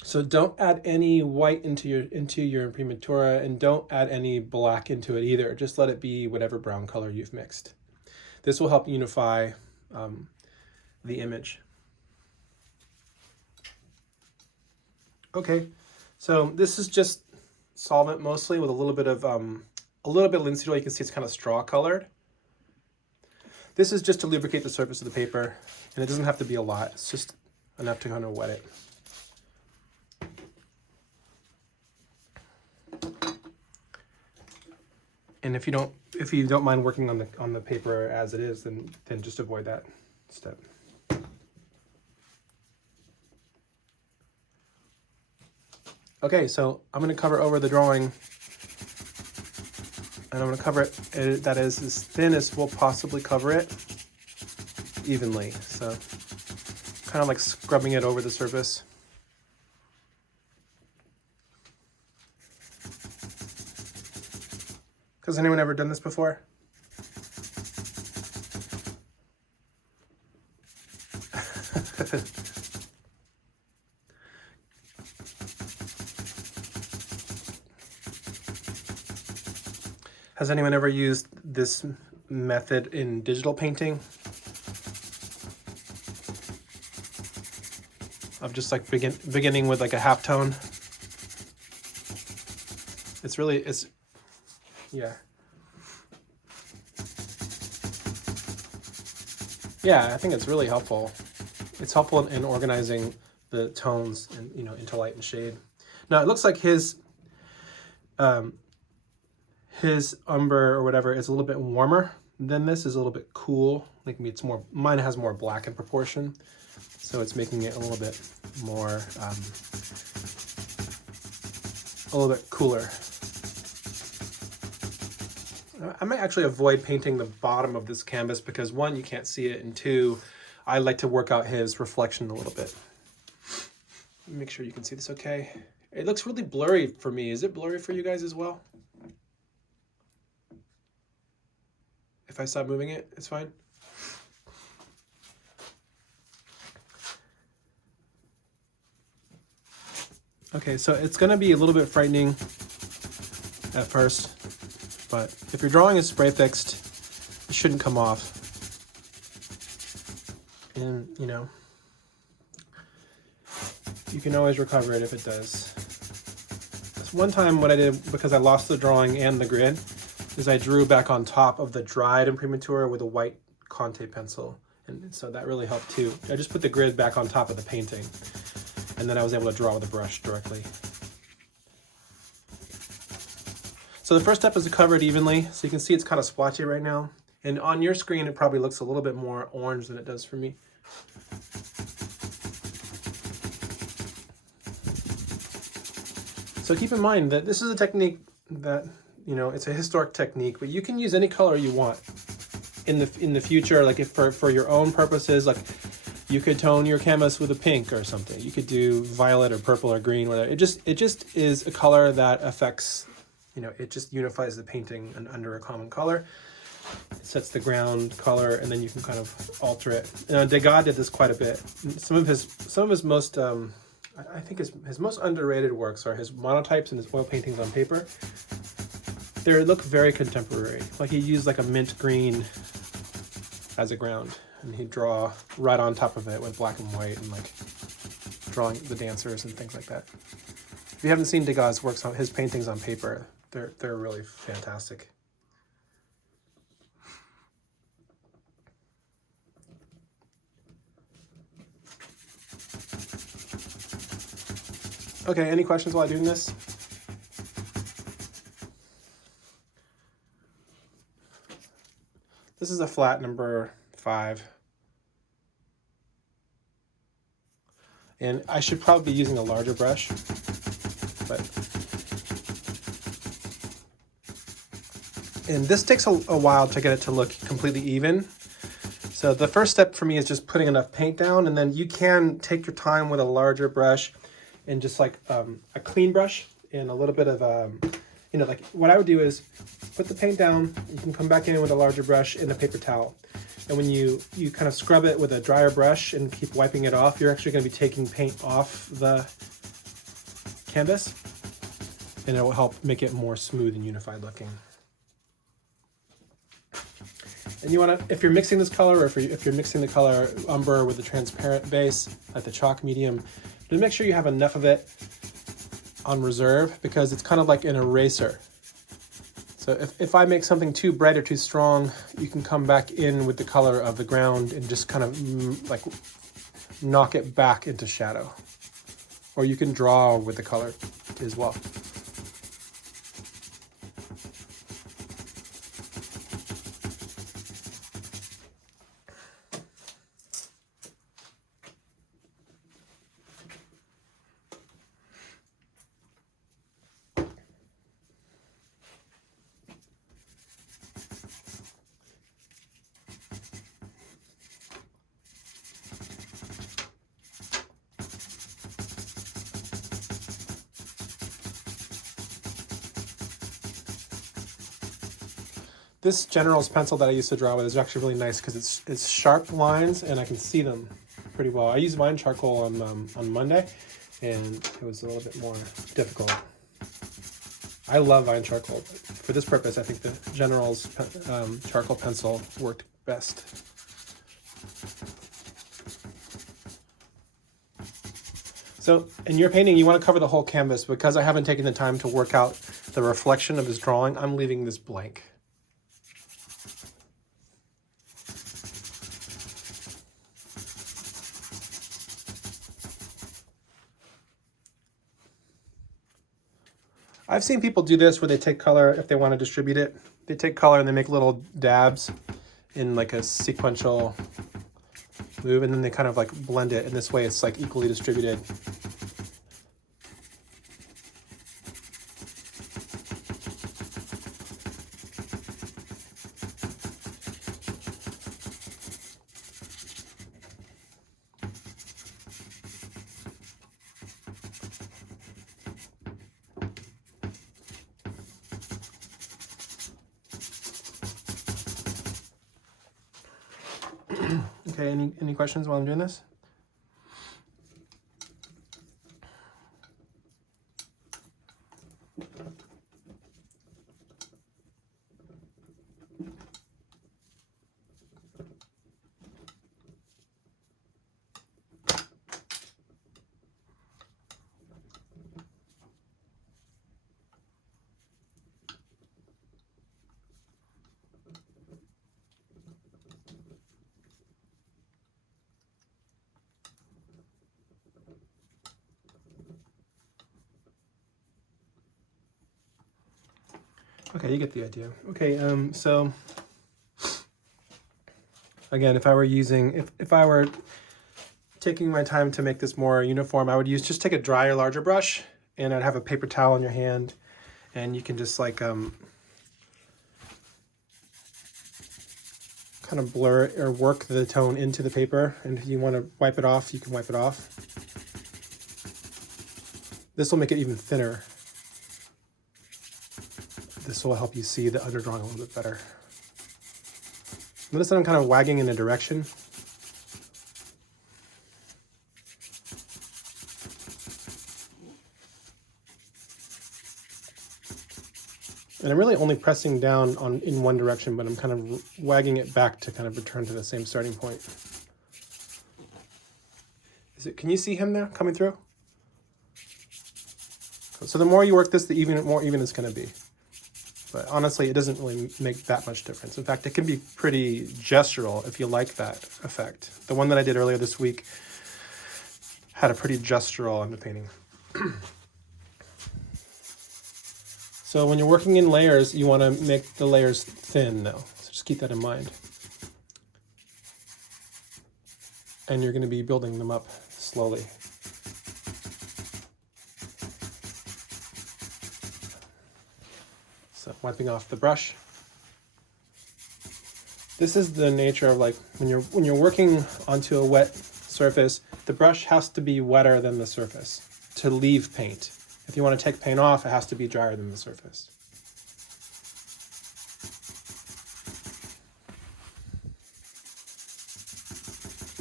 So don't add any white into your Imprimatura, and don't add any black into it either. Just let it be whatever brown color you've mixed. This will help unify the image. Okay, so this is just solvent mostly with a little bit of linseed oil. You can see it's kind of straw colored. This is just to lubricate the surface of the paper, and it doesn't have to be a lot. It's just enough to kind of wet it. And if you don't mind working on the paper as it is, then just avoid that step. Okay, so I'm going to cover over the drawing, and I'm going to cover it that is as thin as we'll possibly cover it evenly. So kind of like scrubbing it over the surface. Has anyone ever done this before? Has anyone ever used this method in digital painting? Of just like beginning with like a halftone. Yeah. Yeah, I think it's really helpful. It's helpful in organizing the tones and into light and shade. Now it looks like his umber or whatever is a little bit warmer than this, is a little bit cool. Like it's more, mine has more black in proportion, so it's making it a little bit more, a little bit cooler. I might actually avoid painting the bottom of this canvas because one, you can't see it, and two, I like to work out his reflection a little bit. Make sure you can see this okay. It looks really blurry for me. Is it blurry for you guys as well? If I stop moving it, it's fine. Okay, so it's going to be a little bit frightening at first, but if your drawing is spray fixed, it shouldn't come off. And, you can always recover it if it does. One time what I did, because I lost the drawing and the grid, is I drew back on top of the dried Imprimatura with a white Conte pencil. And so that really helped too. I just put the grid back on top of the painting, and then I was able to draw with a brush directly. So the first step is to cover it evenly. So you can see it's kind of splotchy right now. And on your screen, it probably looks a little bit more orange than it does for me. So keep in mind that this is a technique that, it's a historic technique, but you can use any color you want in the future. Like if for your own purposes, like you could tone your canvas with a pink or something. You could do violet or purple or green, whatever. It just is a color that affects, it just unifies the painting under a common color. It sets the ground color, and then you can kind of alter it. Degas did this quite a bit. Some of his most I think his most underrated works are his monotypes and his oil paintings on paper. They look very contemporary. Like he used like a mint green as a ground, and he'd draw right on top of it with black and white, and like drawing the dancers and things like that. If you haven't seen Degas' works on his paintings on paper, they're really fantastic. Okay, any questions while I'm doing this? This is a flat number 5. And I should probably be using a larger brush, but And this takes a while to get it to look completely even. So the first step for me is just putting enough paint down, and then you can take your time with a larger brush and just like a clean brush and a little bit of, you know, like what I would do is put the paint down, you can come back in with a larger brush and a paper towel. And when you kind of scrub it with a drier brush and keep wiping it off, you're actually going to be taking paint off the canvas, and it will help make it more smooth and unified looking. And you want to, if you're mixing this color, or if you're mixing the color umber with the transparent base, like the chalk medium, just make sure you have enough of it on reserve, because it's kind of like an eraser. So if I make something too bright or too strong, you can come back in with the color of the ground and just kind of like knock it back into shadow. Or you can draw with the color as well. This General's pencil that I used to draw with is actually really nice because it's sharp lines and I can see them pretty well. I used Vine Charcoal on Monday, and it was a little bit more difficult. I love Vine Charcoal, but for this purpose, I think the General's charcoal pencil worked best. So in your painting, you want to cover the whole canvas. Because I haven't taken the time to work out the reflection of his drawing, I'm leaving this blank. I've seen people do this where they take color if they want to distribute it. They take color and they make little dabs in like a sequential move, and then they kind of like blend it. And this way it's like equally distributed. Okay, any questions while I'm doing this? Okay, you get the idea. Okay, so again, if I were taking my time to make this more uniform, I would just take a drier, larger brush, and I'd have a paper towel in your hand, and you can just like kind of blur or work the tone into the paper, and if you want to wipe it off, you can wipe it off. This will make it even thinner. This will help you see the underdrawing a little bit better. Notice that I'm kind of wagging in a direction. And I'm really only pressing down in one direction, but I'm kind of wagging it back to kind of return to the same starting point. Can you see him there coming through? So the more you work this, the more even it's going to be. But honestly, it doesn't really make that much difference. In fact, it can be pretty gestural if you like that effect. The one that I did earlier this week had a pretty gestural underpainting. So when you're working in layers, you want to make the layers thin though. So just keep that in mind. And you're going to be building them up slowly. So wiping off the brush. This is the nature of like when you're working onto a wet surface, the brush has to be wetter than the surface to leave paint. If you want to take paint off, it has to be drier than the surface.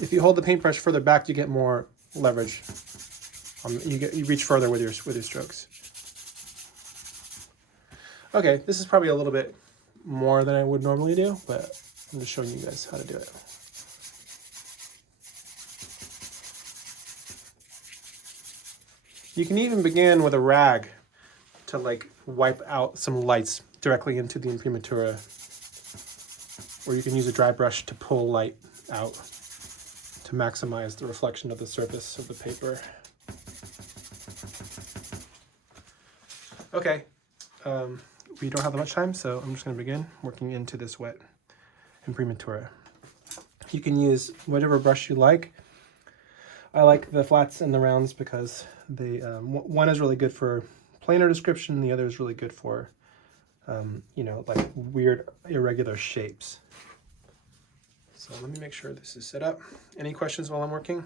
If you hold the paintbrush further back, you get more leverage. You reach further with your strokes. Okay, this is probably a little bit more than I would normally do, but I'm just showing you guys how to do it. You can even begin with a rag to like wipe out some lights directly into the Imprimatura, or you can use a dry brush to pull light out to maximize the reflection of the surface of the paper. Okay, we don't have that much time, so I'm just going to begin working into this wet Imprimatura. You can use whatever brush you like. I like the flats and the rounds because they one is really good for planar description, the other is really good for you know, like weird irregular shapes. So let me make sure this is set up. Any questions while I'm working?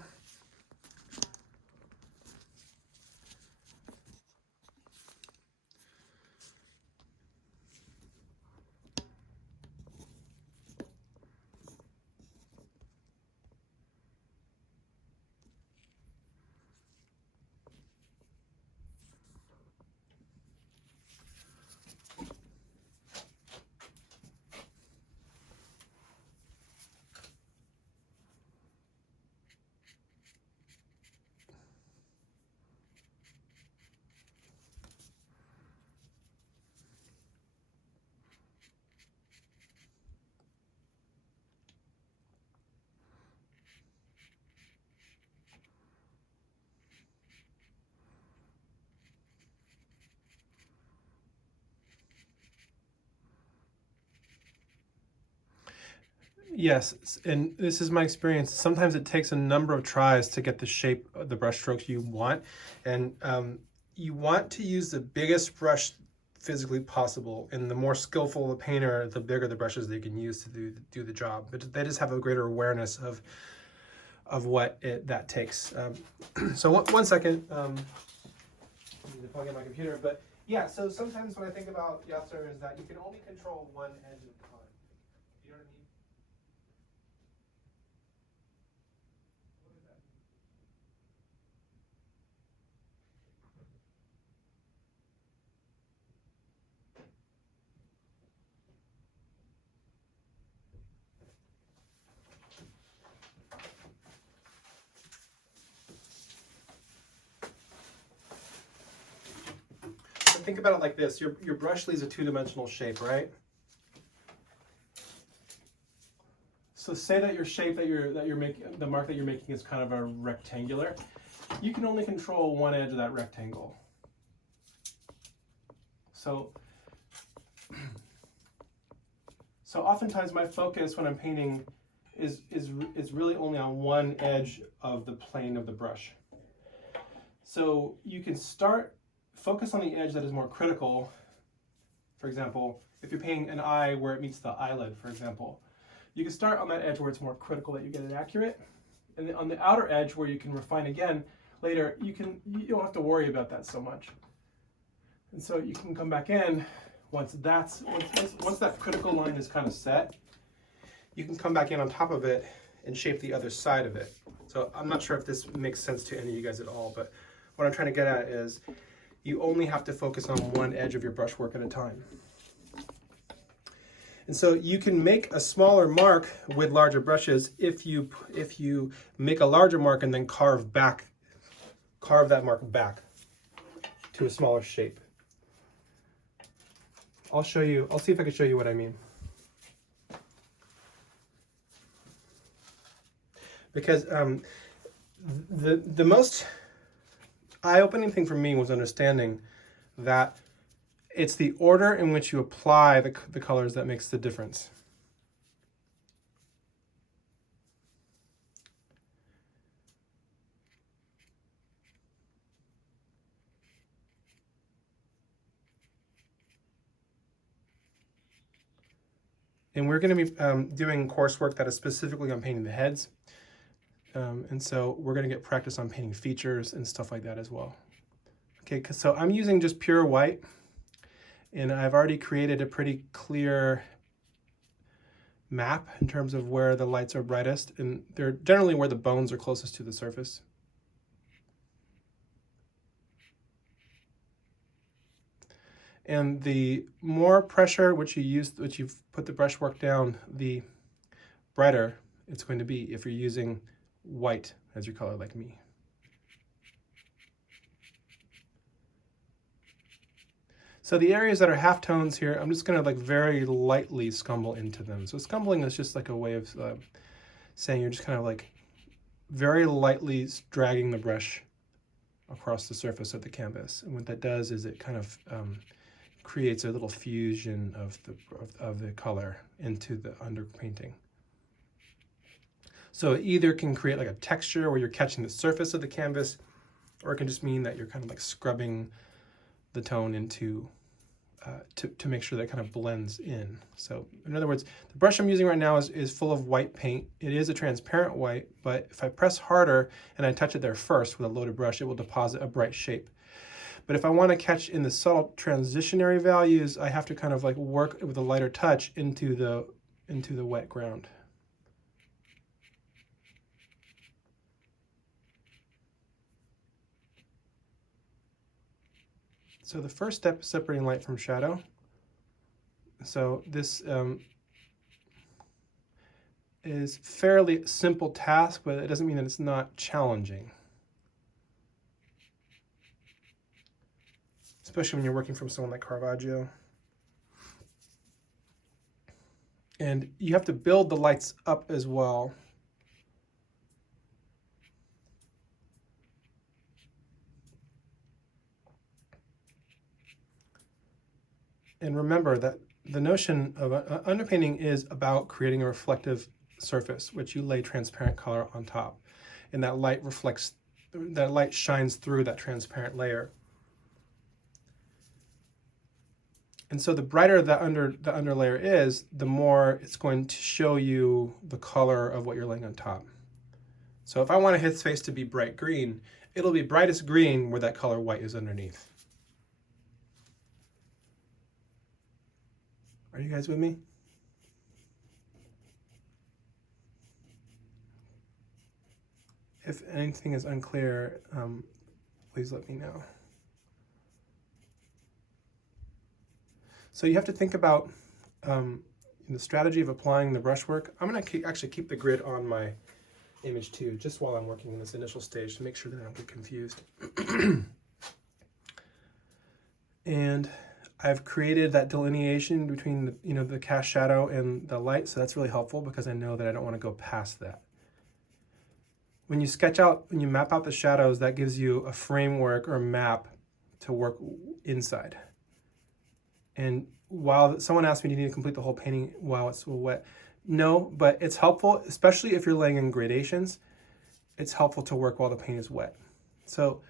Yes, and this is my experience. Sometimes it takes a number of tries to get the shape of the brush strokes you want. And you want to use the biggest brush physically possible. And the more skillful the painter, the bigger the brushes they can use to do the job. But they just have a greater awareness of what that takes. So one second. I need to plug in my computer. But yeah, so sometimes when I think about Yasser is that you can only control one edge at a time. You know what I mean? Think about it like this. Your brush leaves a two-dimensional shape, right? So say that your shape that you're making, the mark that you're making is kind of a rectangular. You can only control one edge of that rectangle. So oftentimes my focus when I'm painting is really only on one edge of the plane of the brush. So you can focus on the edge that is more critical. For example, if you're painting an eye where it meets the eyelid, for example, you can start on that edge where it's more critical that you get it accurate. And then on the outer edge where you can refine again later, you don't have to worry about that so much. And so you can come back in once that critical line is kind of set, you can come back in on top of it and shape the other side of it. So I'm not sure if this makes sense to any of you guys at all, but what I'm trying to get at is you only have to focus on one edge of your brushwork at a time. And so you can make a smaller mark with larger brushes if you make a larger mark and then carve that mark back to a smaller shape. I'll see if I can show you what I mean. Because the most eye-opening thing for me was understanding that it's the order in which you apply the colors that makes the difference. And we're going to be doing coursework that is specifically on painting the heads. And so we're going to get practice on painting features and stuff like that as well. Okay, so I'm using just pure white, and I've already created a pretty clear map in terms of where the lights are brightest, and they're generally where the bones are closest to the surface. And the more pressure which you've put the brushwork down, the brighter it's going to be if you're using white as your color like me. So the areas that are halftones here, I'm just going to like very lightly scumble into them. So scumbling is just like a way of saying you're just kind of like very lightly dragging the brush across the surface of the canvas. And what that does is it kind of creates a little fusion of the color into the underpainting. So it either can create like a texture where you're catching the surface of the canvas, or it can just mean that you're kind of like scrubbing the tone into to make sure that kind of blends in. So in other words, the brush I'm using right now is full of white paint. It is a transparent white, but if I press harder and I touch it there first with a loaded brush, it will deposit a bright shape. But if I want to catch in the subtle transitionary values, I have to kind of like work with a lighter touch into the wet ground. So the first step is separating light from shadow. So this is fairly simple task, but it doesn't mean that it's not challenging. Especially when you're working from someone like Caravaggio. And you have to build the lights up as well. And remember that the notion of underpainting is about creating a reflective surface, which you lay transparent color on top. And that light reflects, that light shines through that transparent layer. And so the brighter the underlayer is, the more it's going to show you the color of what you're laying on top. So if I want his face to be bright green, it'll be brightest green where that color white is underneath. Are you guys with me? If anything is unclear, please let me know. So you have to think about the strategy of applying the brushwork. I'm going to actually keep the grid on my image too, just while I'm working in this initial stage to make sure that I don't get confused. And I've created that delineation between the cast shadow and the light, so that's really helpful because I know that I don't want to go past that. When you map out the shadows, that gives you a framework or map to work inside. And while someone asked me, do you need to complete the whole painting while it's still wet? No, but it's helpful, especially if you're laying in gradations, it's helpful to work while the paint is wet. So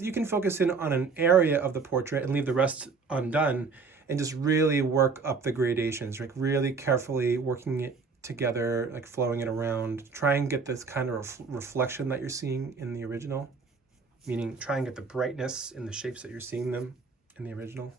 you can focus in on an area of the portrait and leave the rest undone and just really work up the gradations, like really carefully working it together, like flowing it around. Try and get this kind of reflection that you're seeing in the original, meaning try and get the brightness in the shapes that you're seeing them in the original.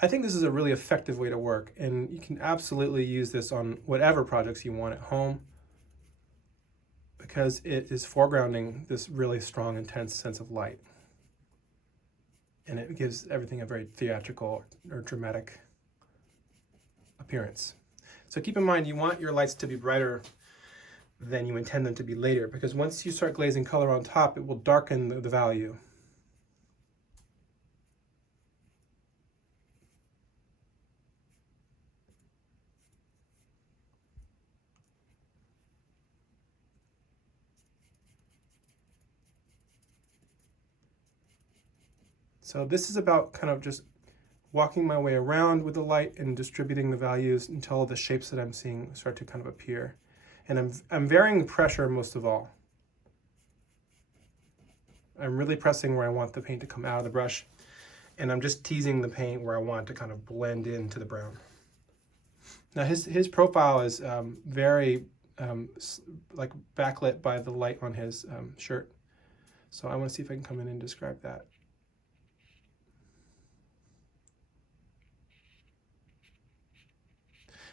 I think this is a really effective way to work, and you can absolutely use this on whatever projects you want at home because it is foregrounding this really strong, intense sense of light. And it gives everything a very theatrical or dramatic appearance. So keep in mind, you want your lights to be brighter than you intend them to be later, because once you start glazing color on top, it will darken the value. So this is about kind of just walking my way around with the light and distributing the values until the shapes that I'm seeing start to kind of appear. And I'm varying the pressure most of all. I'm really pressing where I want the paint to come out of the brush, and I'm just teasing the paint where I want it to kind of blend into the brown. Now his profile is very like backlit by the light on his shirt. So I want to see if I can come in and describe that.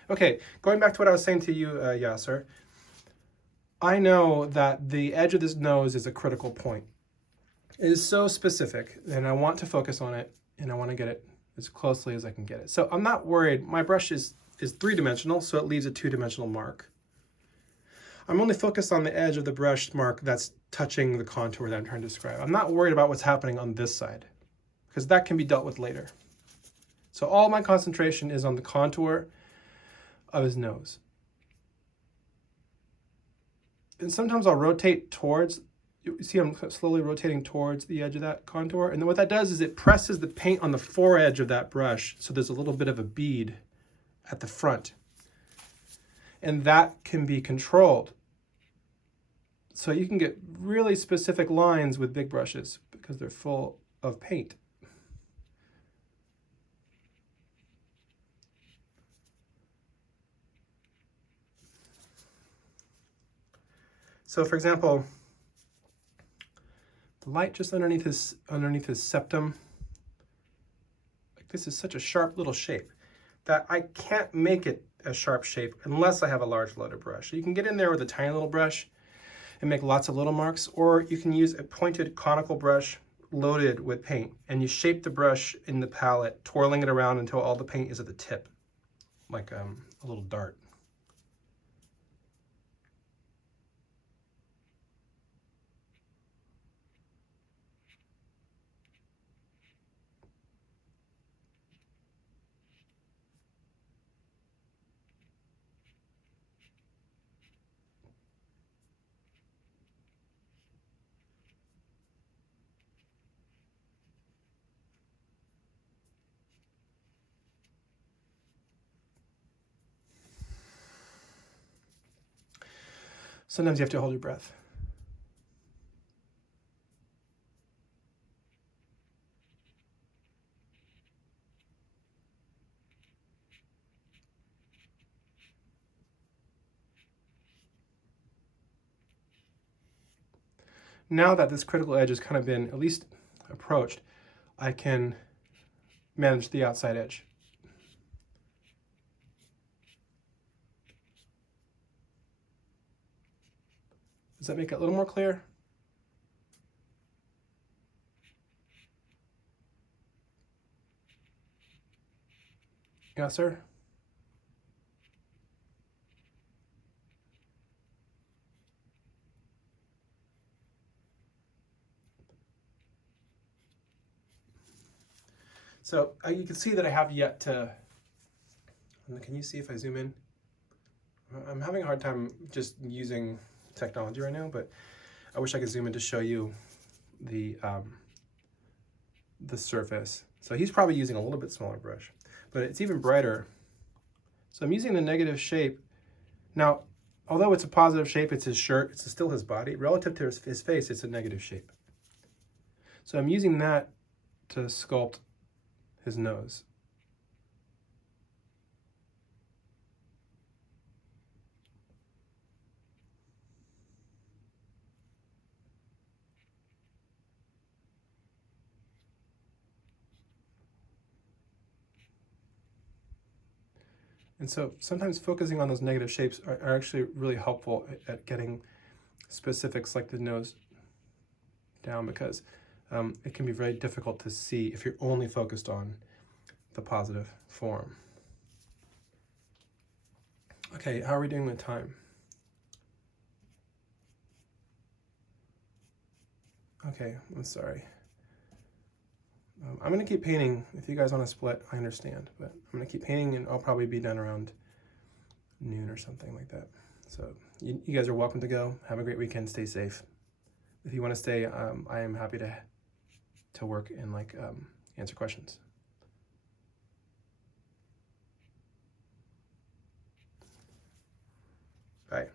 Okay, going back to what I was saying to you, Yasser, I know that the edge of this nose is a critical point. It is so specific, and I want to focus on it, and I want to get it as closely as I can get it. So I'm not worried. My brush is three-dimensional, so it leaves a two-dimensional mark. I'm only focused on the edge of the brush mark that's touching the contour that I'm trying to describe. I'm not worried about what's happening on this side, because that can be dealt with later. So all my concentration is on the contour of his nose. And sometimes I'll rotate towards, you see I'm slowly rotating towards the edge of that contour. And then what that does is it presses the paint on the foredge of that brush, so there's a little bit of a bead at the front. And that can be controlled. So you can get really specific lines with big brushes because they're full of paint. So for example, the light just underneath his septum, like this is such a sharp little shape that I can't make it a sharp shape unless I have a large loaded brush. So you can get in there with a tiny little brush and make lots of little marks, or you can use a pointed conical brush loaded with paint, and you shape the brush in the palette, twirling it around until all the paint is at the tip, like a little dart. Sometimes you have to hold your breath. Now that this critical edge has kind of been at least approached, I can manage the outside edge. Does that make it a little more clear? Yeah, sir? So you can see that I have yet to, can you see if I zoom in? I'm having a hard time just using technology right now, but I wish I could zoom in to show you the surface. So he's probably using a little bit smaller brush, but it's even brighter. So I'm using the negative shape. Now, although it's a positive shape, it's his shirt, it's still his body. Relative to his face, it's a negative shape. So I'm using that to sculpt his nose. And so sometimes focusing on those negative shapes are actually really helpful at getting specifics like the nose down, because it can be very difficult to see if you're only focused on the positive form. Okay, how are we doing with time? Okay, I'm sorry. I'm going to keep painting. If you guys want to split, I understand, but I'm going to keep painting, and I'll probably be done around noon or something like that. So you guys are welcome to go. Have a great weekend. Stay safe. If you want to stay, I am happy to work and answer questions. Bye.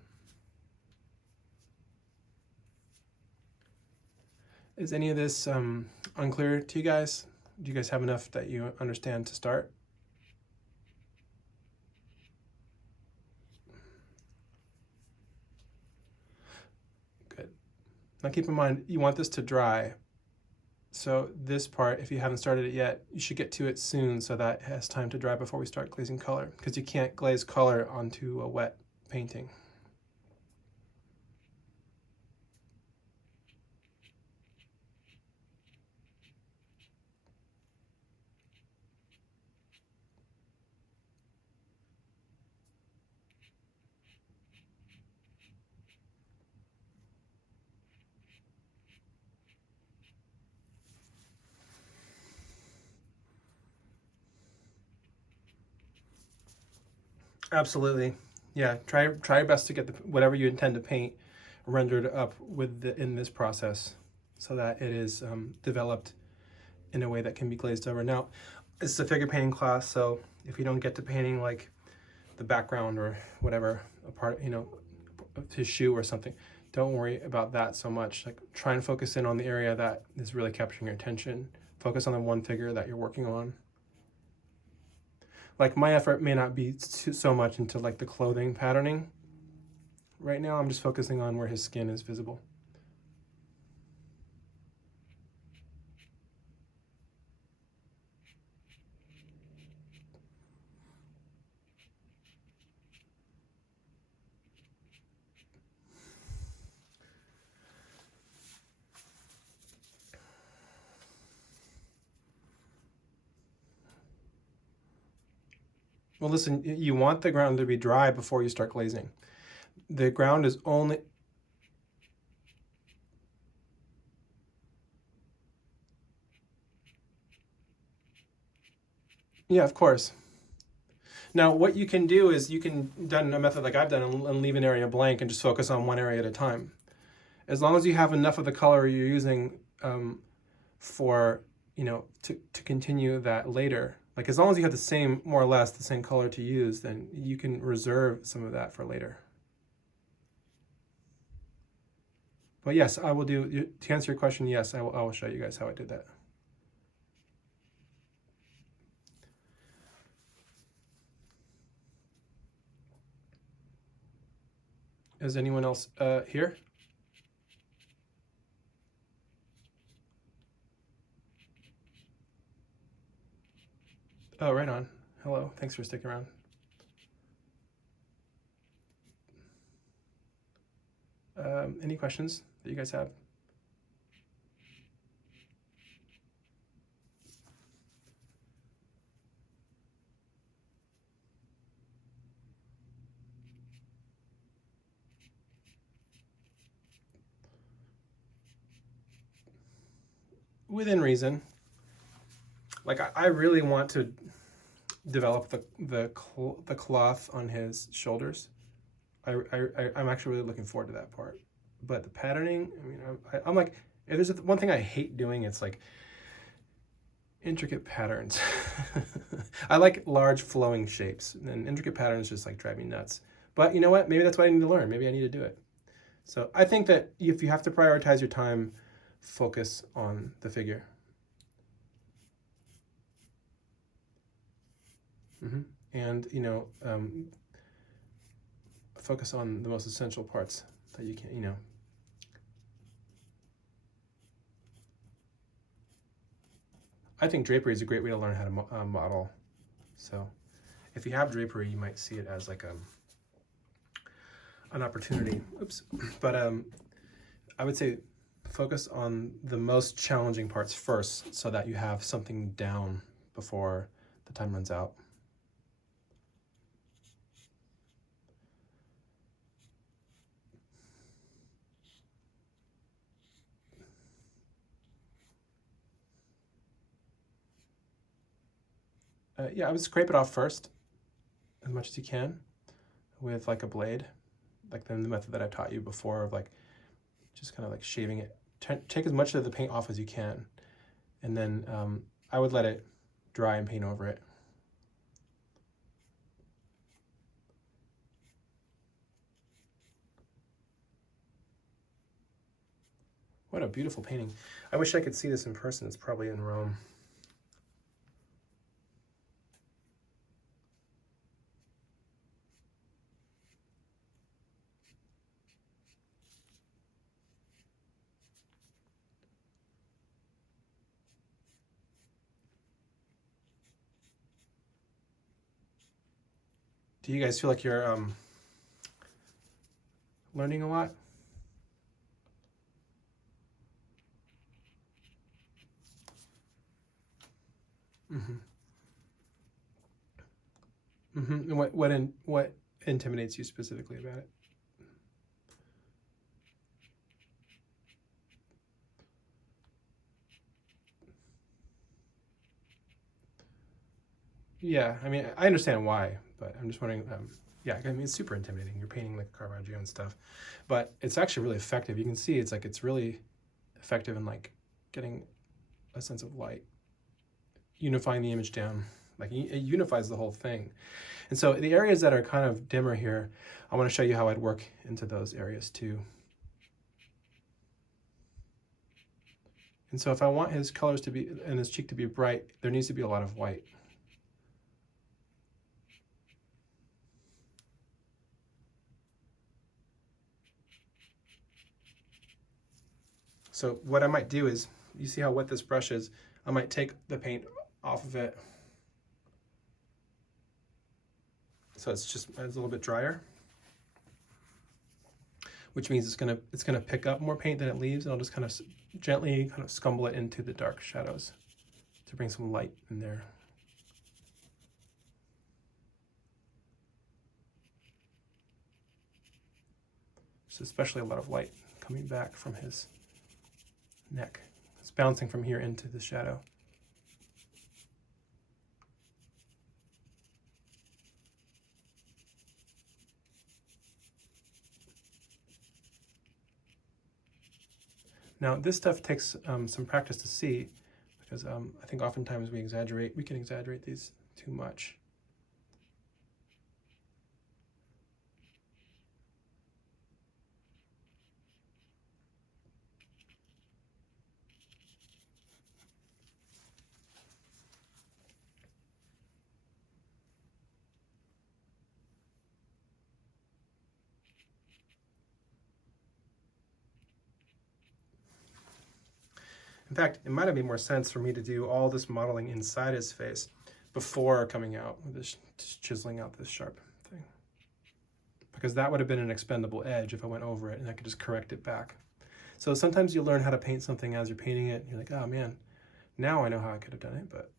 Is any of this unclear to you guys? Do you guys have enough that you understand to start? Good. Now keep in mind, you want this to dry. So this part, if you haven't started it yet, you should get to it soon so that it has time to dry before we start glazing color, because you can't glaze color onto a wet painting. Absolutely. Yeah, try your best to get whatever you intend to paint rendered up in this process so that it is developed in a way that can be glazed over. Now, it's a figure painting class, so if you don't get to painting like the background or whatever, a part, his shoe or something, don't worry about that so much. Like, try and focus in on the area that is really capturing your attention. Focus on the one figure that you're working on. Like, my effort may not be so much into like the clothing patterning. Right now, I'm just focusing on where his skin is visible. Well, listen, you want the ground to be dry before you start glazing. The ground is only... Yeah, of course. Now, what you can do is you can done a method like I've done and leave an area blank and just focus on one area at a time. As long as you have enough of the color you're using for, to continue that later. Like, as long as you have the same, more or less, the same color to use, then you can reserve some of that for later. But yes, I will do, to answer your question, yes, I will show you guys how I did that. Is anyone else here? Oh, right on. Hello, thanks for sticking around. Any questions that you guys have? Within reason. Like, I really want to develop the cloth on his shoulders. I'm actually really looking forward to that part. But the patterning, I mean, I'm like, if there's one thing I hate doing, it's like intricate patterns. I like large flowing shapes, and intricate patterns just like drive me nuts. But you know what? Maybe that's what I need to learn. Maybe I need to do it. So I think that if you have to prioritize your time, focus on the figure. And focus on the most essential parts that you can. I think drapery is a great way to learn how to model. So if you have drapery, you might see it as like an opportunity. Oops. But I would say focus on the most challenging parts first so that you have something down before the time runs out. Yeah, I would scrape it off first as much as you can with like a blade, like the method that I taught you before of like just kind of like shaving it. Take as much of the paint off as you can, and then I would let it dry and paint over it. What a beautiful painting. I wish I could see this in person. It's probably in Rome. Do you guys feel like you're learning a lot? Mm-hmm. Mm-hmm. And what intimidates you specifically about it? Yeah, I mean, I understand why, but I'm just wondering. Yeah, I mean, it's super intimidating. You're painting like Caravaggio and stuff, but it's actually really effective. You can see it's really effective in like getting a sense of light, unifying the image down. Like it unifies the whole thing. And so the areas that are kind of dimmer here, I want to show you how I'd work into those areas too. And so if I want his colors to be, and his cheek to be bright, there needs to be a lot of white. So what I might do is, you see how wet this brush is, I might take the paint off of it. So it's a little bit drier, which means it's gonna pick up more paint than it leaves, and I'll just kind of gently kind of scumble it into the dark shadows to bring some light in there. So especially a lot of light coming back from his neck. It's bouncing from here into the shadow. Now this stuff takes some practice to see, because I think oftentimes we can exaggerate these too much. In fact, it might have made more sense for me to do all this modeling inside his face before coming out with this, just chiseling out this sharp thing. Because that would have been an expendable edge if I went over it, and I could just correct it back. So sometimes you learn how to paint something as you're painting it, and you're like, oh man, now I know how I could have done it, but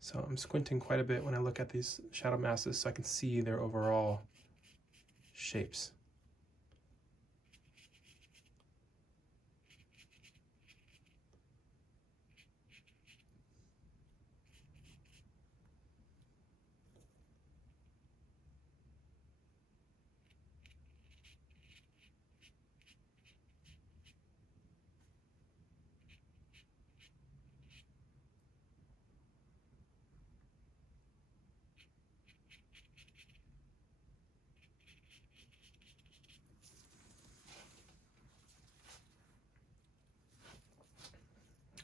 so I'm squinting quite a bit when I look at these shadow masses so I can see their overall shapes.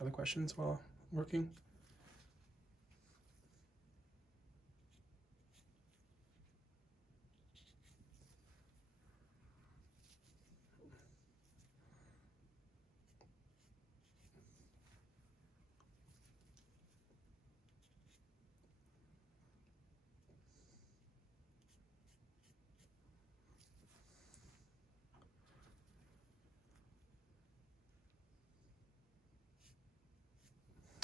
Other questions while working?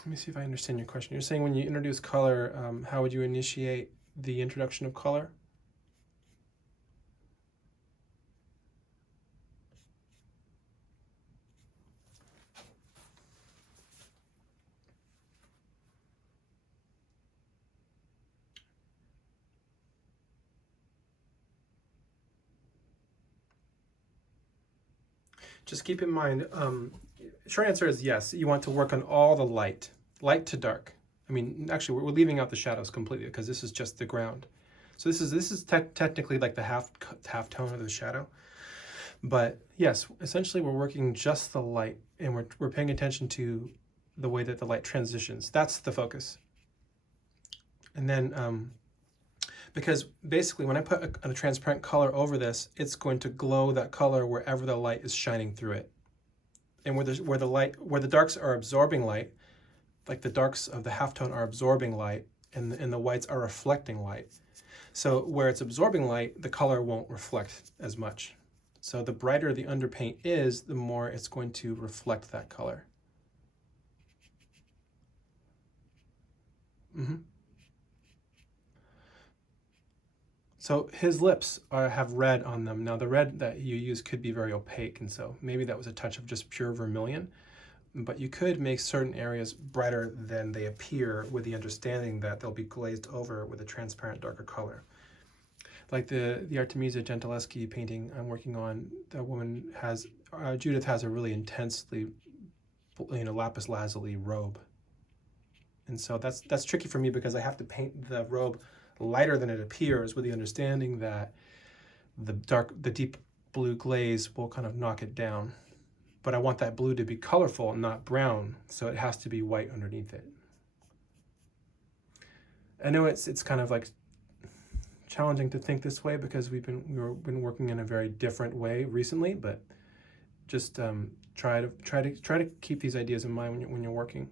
Let me see if I understand your question. You're saying when you introduce color, how would you initiate the introduction of color? Just keep in mind, short answer is yes. You want to work on all the light to dark. I mean, actually, we're leaving out the shadows completely because this is just the ground. So this is technically like the half tone of the shadow. But yes, essentially we're working just the light, and we're paying attention to the way that the light transitions. That's the focus. And then because basically when I put a transparent color over this, it's going to glow that color wherever the light is shining through it. And where the darks are absorbing light, like the darks of the halftone are absorbing light, and the whites are reflecting light. So where it's absorbing light, the color won't reflect as much. So the brighter the underpaint is, the more it's going to reflect that color. So his lips have red on them. Now the red that you use could be very opaque, and so maybe that was a touch of just pure vermilion. But you could make certain areas brighter than they appear with the understanding that they'll be glazed over with a transparent darker color. Like the Artemisia Gentileschi painting I'm working on, the woman has, Judith has a really intensely, lapis lazuli robe. And so that's tricky for me because I have to paint the robe lighter than it appears with the understanding that the deep blue glaze will kind of knock it down. But I want that blue to be colorful and not brown, so it has to be white underneath it. I know it's kind of like challenging to think this way because we've been working in a very different way recently, but just try to keep these ideas in mind when you're working.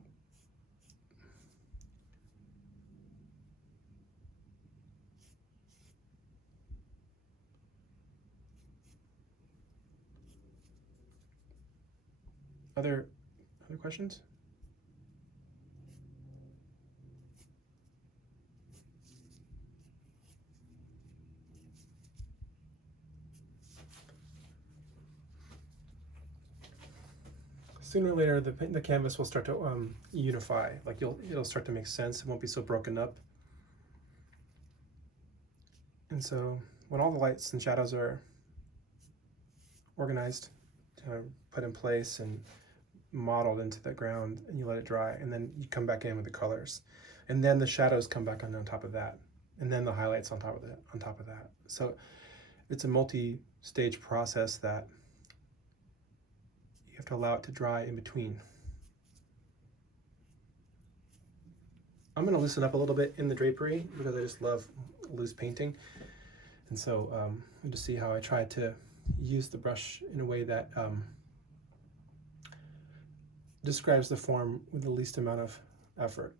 Other questions? Sooner or later, the canvas will start to unify. Like it'll start to make sense. It won't be so broken up. And so when all the lights and shadows are organized, put in place and modeled into the ground, and you let it dry, and then you come back in with the colors, and then the shadows come back on top of that, and then the highlights on top of that. So it's a multi-stage process that you have to allow it to dry in between. I'm going to loosen up a little bit in the drapery because I just love loose painting, and so you just see how I try to use the brush in a way that describes the form with the least amount of effort.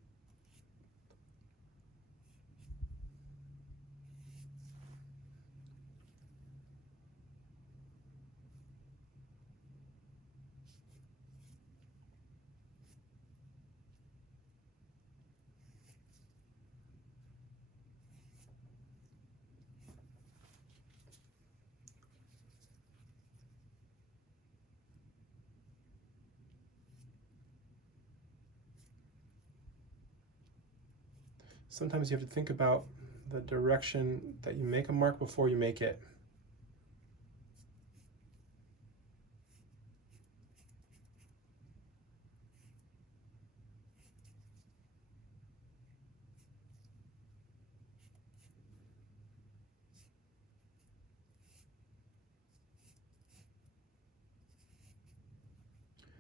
Sometimes you have to think about the direction that you make a mark before you make it.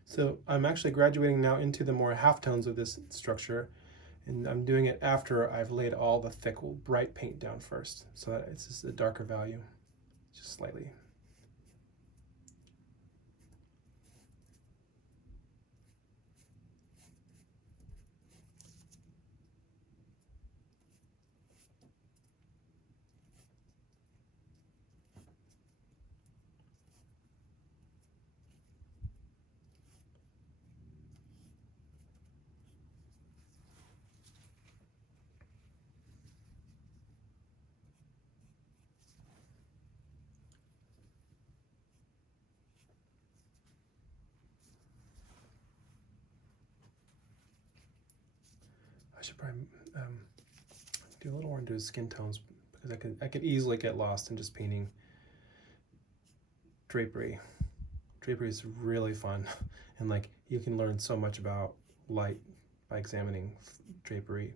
So I'm actually graduating now into the more halftones of this structure, and I'm doing it after I've laid all the thick, bright paint down first, so that it's just a darker value, just slightly. I should probably do a little more into his skin tones because I could easily get lost in just painting drapery. Drapery is really fun, and like you can learn so much about light by examining drapery.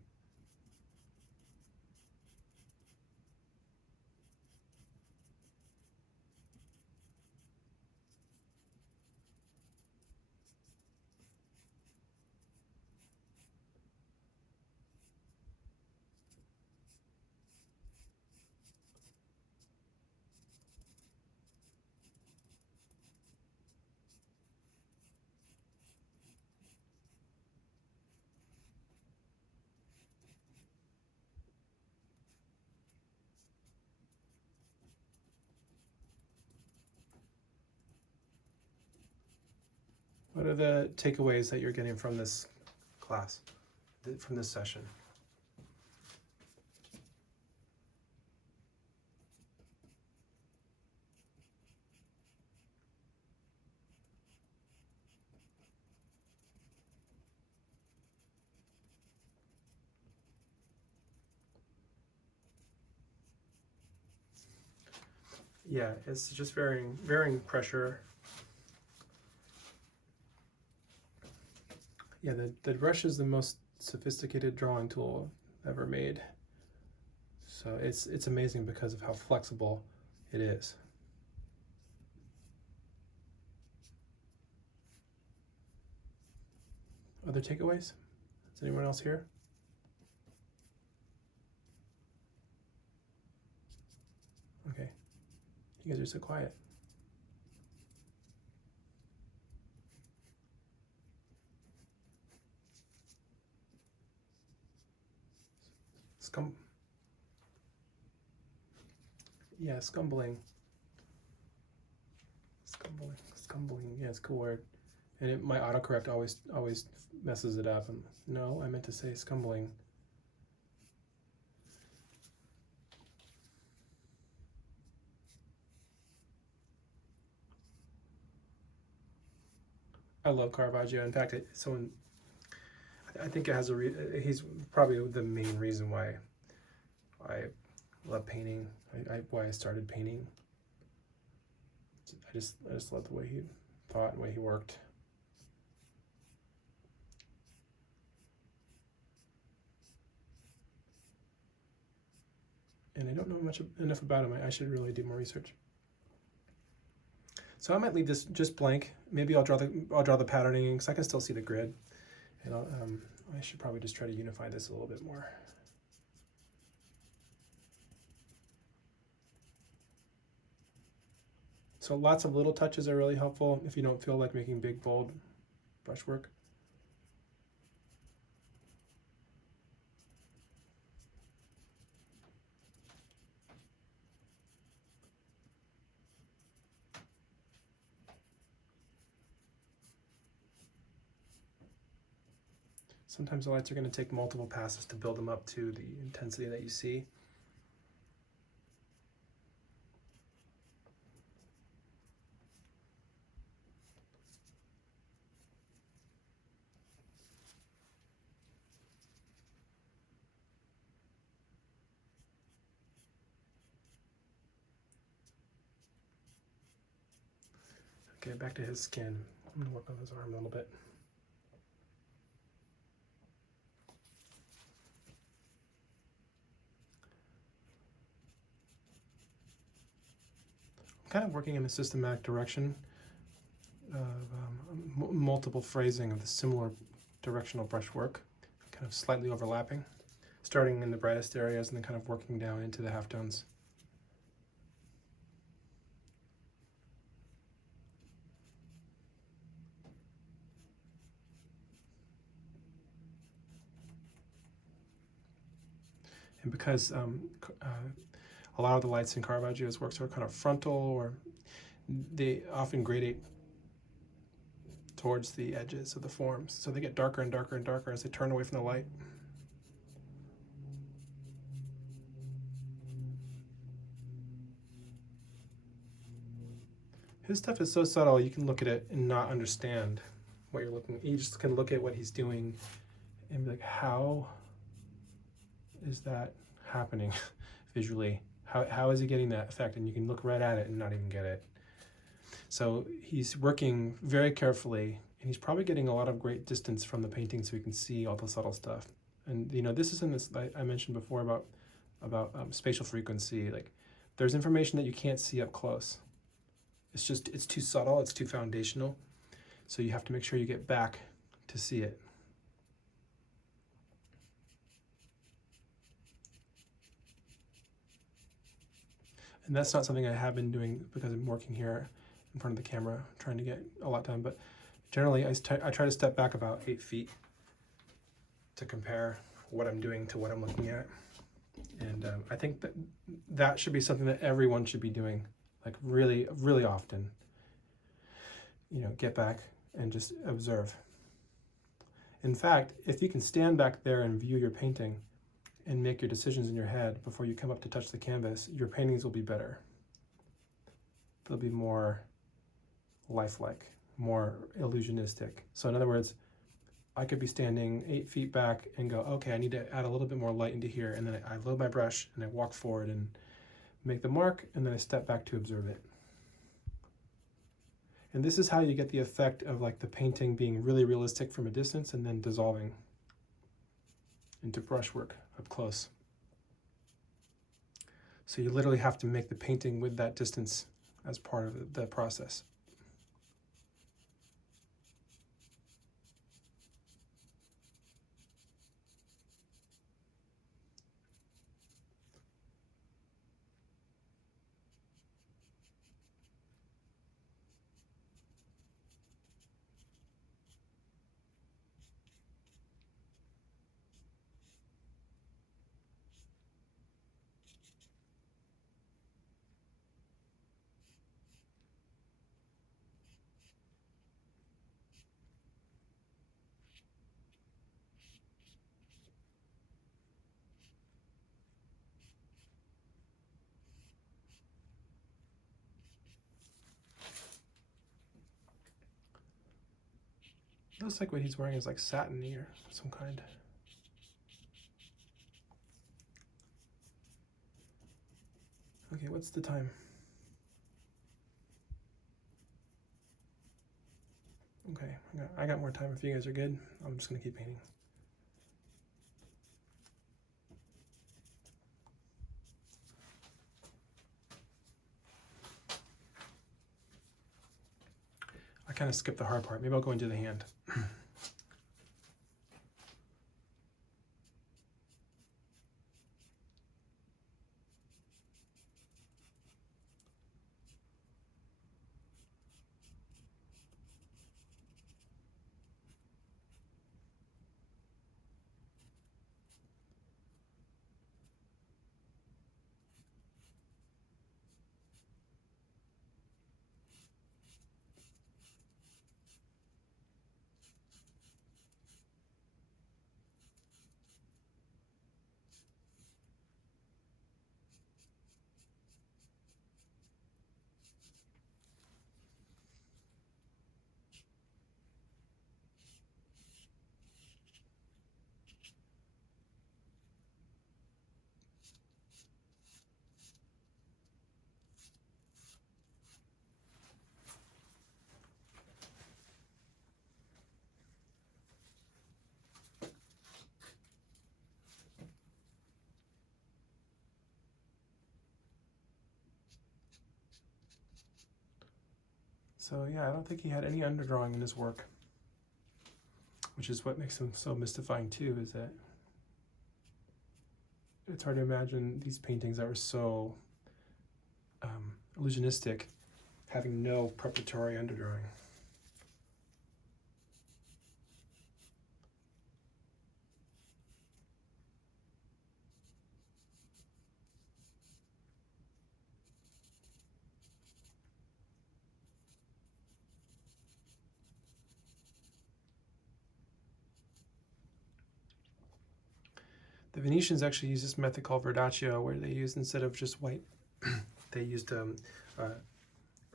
What are the takeaways that you're getting from this class, from this session? Yeah, it's just varying pressure. Yeah, the brush is the most sophisticated drawing tool ever made. So it's amazing because of how flexible it is. Other takeaways? Is anyone else here? Okay. You guys are so quiet. Yeah, scumbling. Scumbling. Yeah, it's a cool word. And my autocorrect always messes it up. And no, I meant to say scumbling. I love Caravaggio. In fact, I think it has he's probably the main reason why I love painting. Why I started painting. I just love the way he thought and the way he worked. And I don't know enough about him. I should really do more research. So I might leave this just blank. Maybe I'll draw the patterning because I can still see the grid, and I should probably just try to unify this a little bit more. So lots of little touches are really helpful if you don't feel like making big, bold brushwork. Sometimes the lights are going to take multiple passes to build them up to the intensity that you see. Okay, back to his skin. I'm going to work on his arm a little bit. I'm kind of working in a systematic direction of multiple phrasing of the similar directional brushwork, kind of slightly overlapping, starting in the brightest areas and then kind of working down into the halftones. And because a lot of the lights in Caravaggio's works are kind of frontal, or they often gradate towards the edges of the forms. So they get darker and darker and darker as they turn away from the light. His stuff is so subtle, you can look at it and not understand what you're looking at. You just can look at what he's doing and be like, how is that happening visually? How is he getting that effect? And you can look right at it and not even get it. So he's working very carefully And he's probably getting a lot of great distance from the painting so he can see all the subtle stuff. And you know, this is in this, I mentioned before about spatial frequency. Like, there's information that you can't see up close. It's too subtle, it's too foundational. So you have to make sure you get back to see it. And that's not something I have been doing because I'm working here in front of the camera, trying to get a lot done. But generally, I try to step back about 8 feet to compare what I'm doing to what I'm looking at. And I think that should be something that everyone should be doing, like really, really often. You know, get back and just observe. In fact, if you can stand back there and view your painting and make your decisions in your head before you come up to touch the canvas, your paintings will be better. They'll be more lifelike, more illusionistic. So in other words, I could be standing 8 feet back and go, okay, I need to add a little bit more light into here. And then I load my brush and I walk forward and make the mark, and then I step back to observe it. And this is how you get the effect of like the painting being really realistic from a distance and then dissolving into brushwork up close. So you literally have to make the painting with that distance as part of the process. Looks like what he's wearing is like satiny or some kind. Okay, what's the time? Okay, I got more time if you guys are good. I'm just gonna keep painting. I kind of skipped the hard part. Maybe I'll go into the hand. So yeah, I don't think he had any underdrawing in his work, which is what makes him so mystifying too, is that it's hard to imagine these paintings that were so illusionistic having no preparatory underdrawing. The Venetians actually used this method called verdaccio, where they used, instead of just white, they used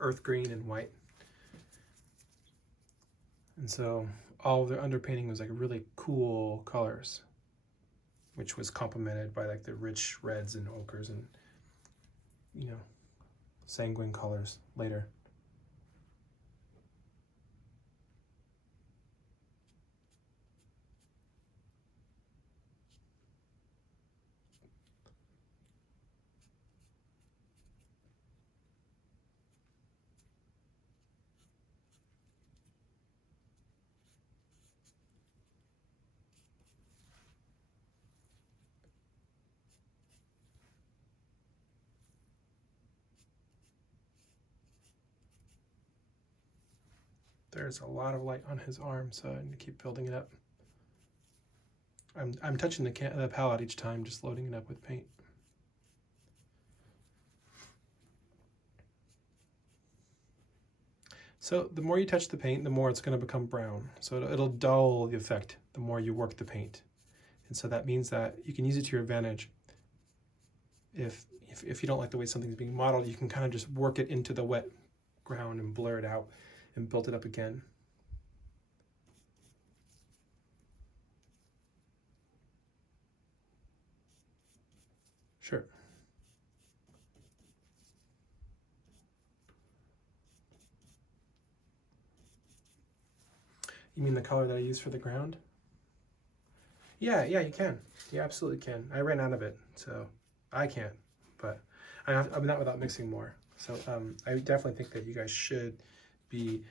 earth green and white. And so all of their underpainting was like really cool colors, which was complemented by like the rich reds and ochres and, you know, sanguine colors later. There's a lot of light on his arm, so I need to keep building it up. I'm touching the palette each time, just loading it up with paint. So the more you touch the paint, the more it's going to become brown. So it'll dull the effect the more you work the paint. And so that means that you can use it to your advantage. If you don't like the way something's being modeled, you can kind of just work it into the wet ground and blur it out and build it up again. Sure. You mean the color that I use for the ground? Yeah, you can. You absolutely can. I ran out of it, so I can't. But I'm not without mixing more. So I definitely think that you guys should be,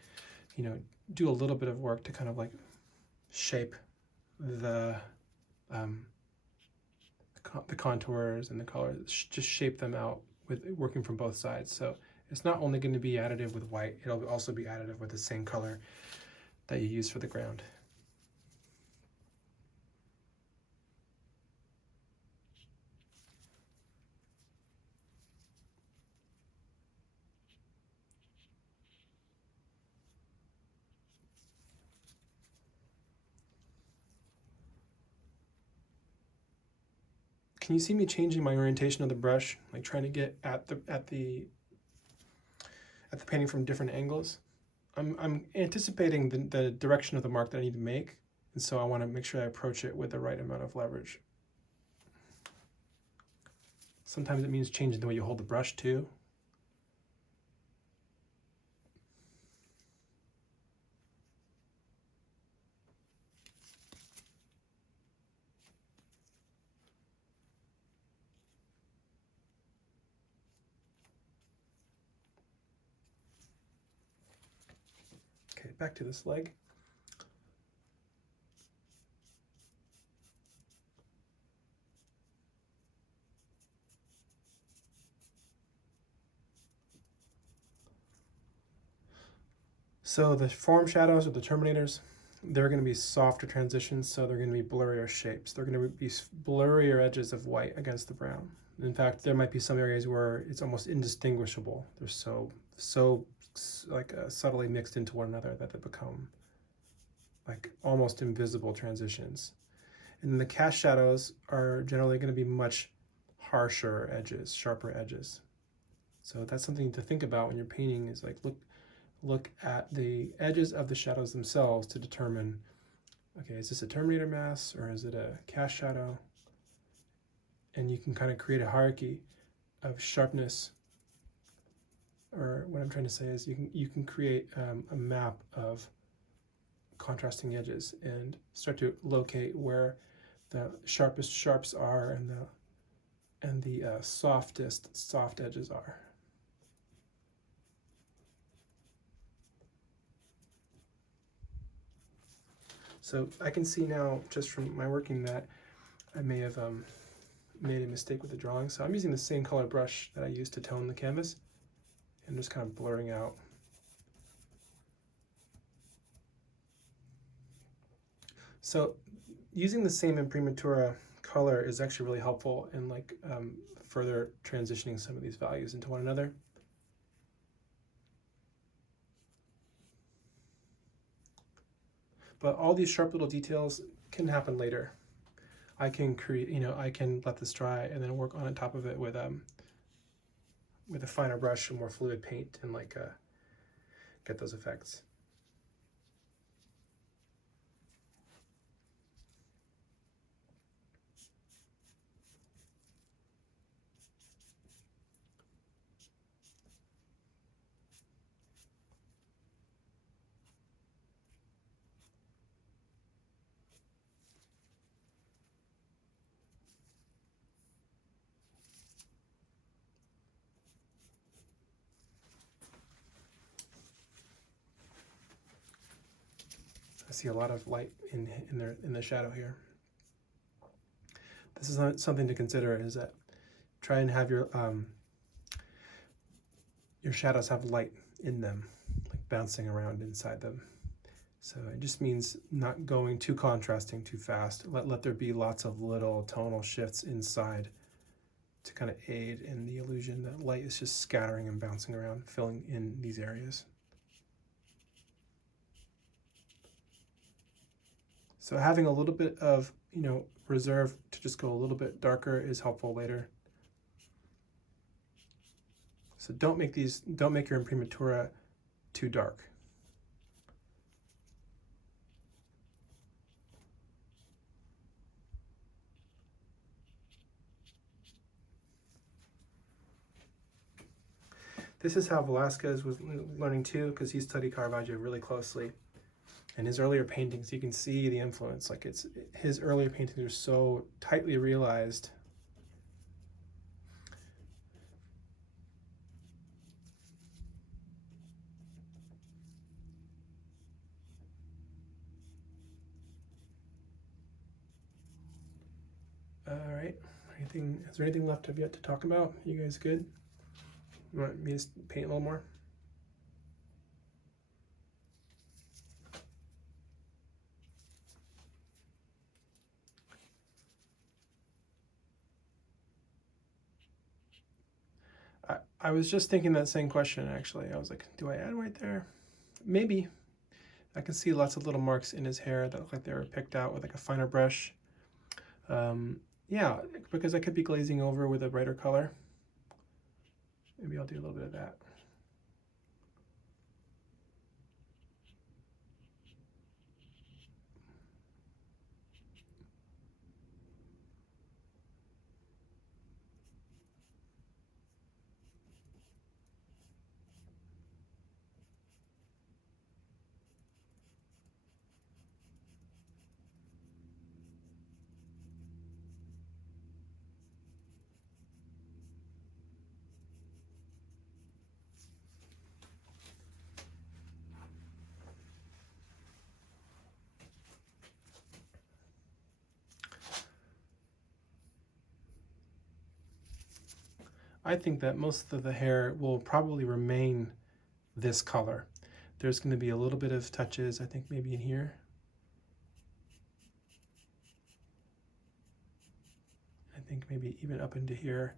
do a little bit of work to kind of like shape the contours and the colors. Just shape them out with working from both sides. So it's not only going to be additive with white, it'll also be additive with the same color that you use for the ground. Can you see me changing my orientation of the brush, like trying to get at the painting from different angles? I'm anticipating the direction of the mark that I need to make, and so I want to make sure I approach it with the right amount of leverage. Sometimes it means changing the way you hold the brush too. Okay, back to this leg. So the form shadows or the terminators, they're going to be softer transitions, so they're going to be blurrier shapes. They're going to be blurrier edges of white against the brown. In fact, there might be some areas where it's almost indistinguishable. They're so like subtly mixed into one another that they become like almost invisible transitions. And then the cast shadows are generally going to be much harsher edges, sharper edges. So that's something to think about when you're painting, is like look at the edges of the shadows themselves to determine, okay, is this a Terminator mass or is it a cast shadow? And you can kind of create a hierarchy of sharpness, or what I'm trying to say is you can create a map of contrasting edges and start to locate where the sharpest sharps are and the softest soft edges are. So I can see now, just from my working, that I may have made a mistake with the drawing. So I'm using the same color brush that I used to tone the canvas and just kind of blurring out. So using the same Imprimatura color is actually really helpful in like further transitioning some of these values into one another. But all these sharp little details can happen later. I can create, I can let this dry and then work on top of it with a finer brush and more fluid paint and like get those effects. I see a lot of light in the shadow here. This is something to consider, is that try and have your shadows have light in them, like bouncing around inside them. So it just means not going too contrasting too fast. Let there be lots of little tonal shifts inside to kind of aid in the illusion that light is just scattering and bouncing around, filling in these areas. So having a little bit of, reserve to just go a little bit darker is helpful later. So don't make your Imprimatura too dark. This is how Velázquez was learning too, because he studied Caravaggio really closely. In his earlier paintings, you can see the influence. Like his earlier paintings are so tightly realized. All right. Is there anything left I've yet to talk about? You guys good? You want me to paint a little more? I was just thinking that same question, actually. I was like, do I add white there? Maybe. I can see lots of little marks in his hair that look like they were picked out with like a finer brush. Yeah, because I could be glazing over with a brighter color. Maybe I'll do a little bit of that. I think that most of the hair will probably remain this color. There's going to be a little bit of touches, I think maybe in here. I think maybe even up into here.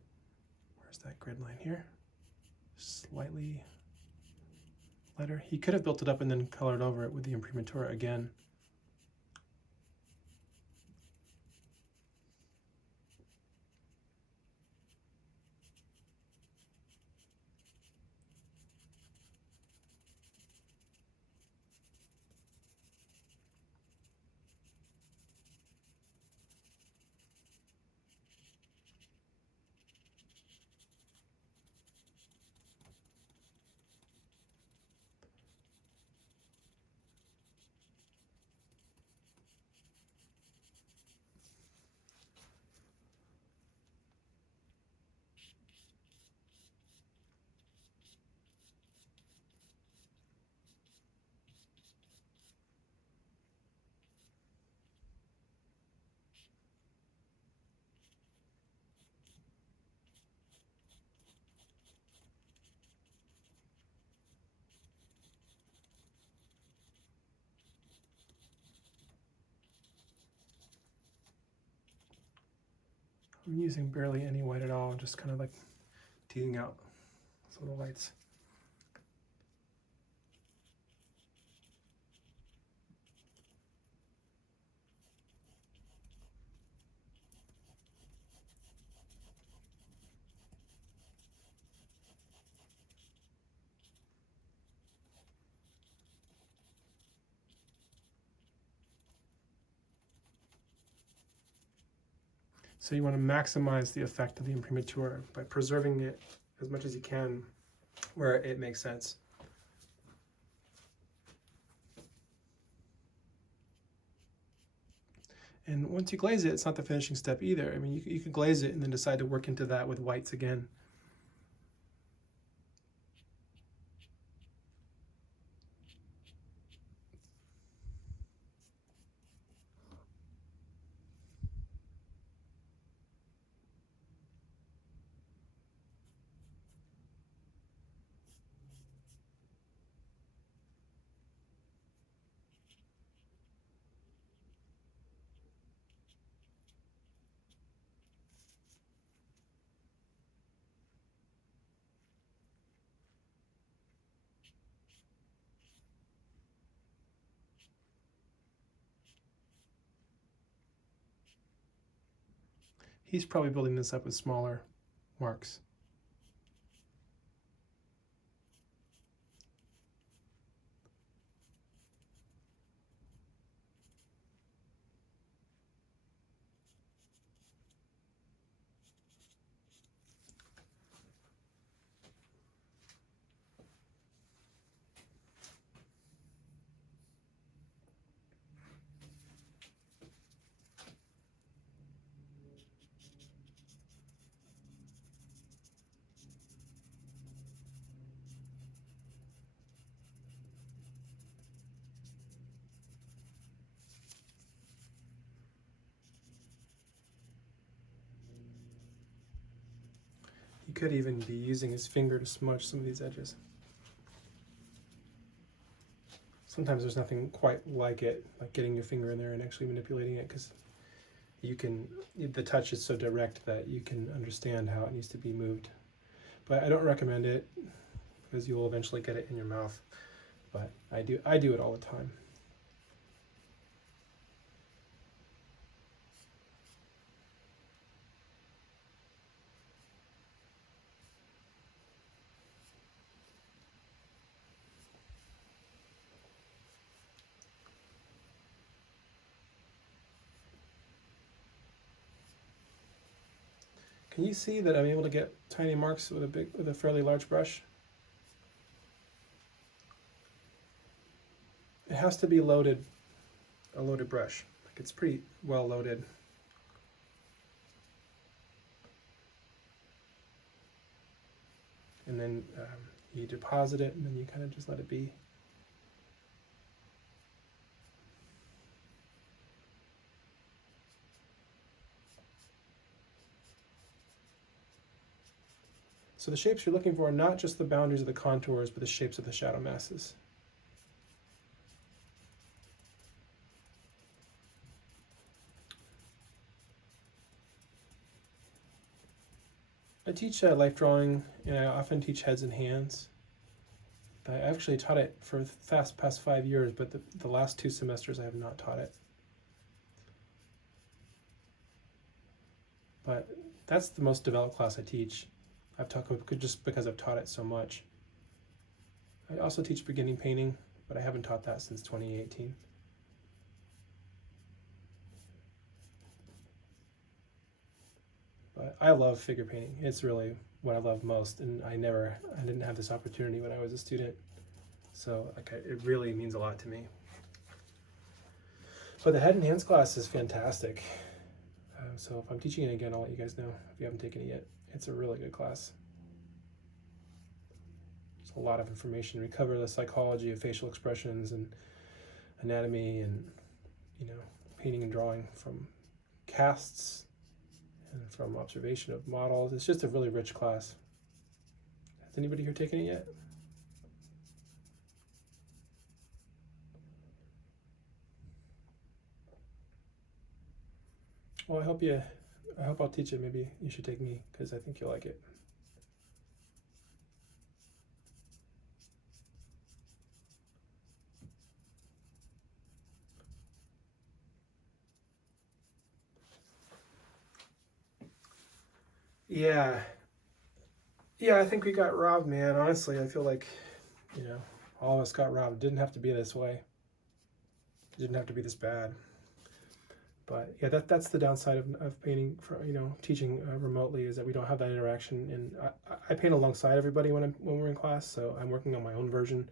Where's that grid line here? Slightly lighter. He could have built it up and then colored over it with the Imprimatura again. I'm using barely any white at all, just kind of like teasing out those little lights. So you want to maximize the effect of the Imprimatura by preserving it as much as you can where it makes sense. And once you glaze it, it's not the finishing step either. I mean, you could glaze it and then decide to work into that with whites again. he's probably building this up with smaller marks. He could even be using his finger to smudge some of these edges. Sometimes there's nothing quite like it, like getting your finger in there and actually manipulating it, because the touch is so direct that you can understand how it needs to be moved. But I don't recommend it, because you will eventually get it in your mouth. But I do it all the time. Can you see that I'm able to get tiny marks with a fairly large brush? It has to be a loaded brush. Like, it's pretty well loaded. And then you deposit it, and then you kind of just let it be. So the shapes you're looking for are not just the boundaries of the contours, but the shapes of the shadow masses. I teach life drawing, and I often teach heads and hands. I actually taught it for the past 5 years, but the last 2 semesters I have not taught it. But that's the most developed class I teach. I've taught just because I've taught it so much. I also teach beginning painting, but I haven't taught that since 2018. But I love figure painting. It's really what I love most, and I didn't have this opportunity when I was a student. So it really means a lot to me. But the head and hands class is fantastic. So if I'm teaching it again, I'll let you guys know if you haven't taken it yet. It's a really good class. There's a lot of information. We cover the psychology of facial expressions and anatomy, and painting and drawing from casts and from observation of models. It's just a really rich class. Has anybody here taken it yet? Well, I hope I'll teach it. Maybe you should take me, because I think you'll like it. Yeah, I think we got robbed, man. Honestly, I feel like, all of us got robbed. It didn't have to be this way. It didn't have to be this bad. But yeah, that's the downside of painting, teaching remotely, is that we don't have that interaction. And I paint alongside everybody when we're in class, so I'm working on my own version,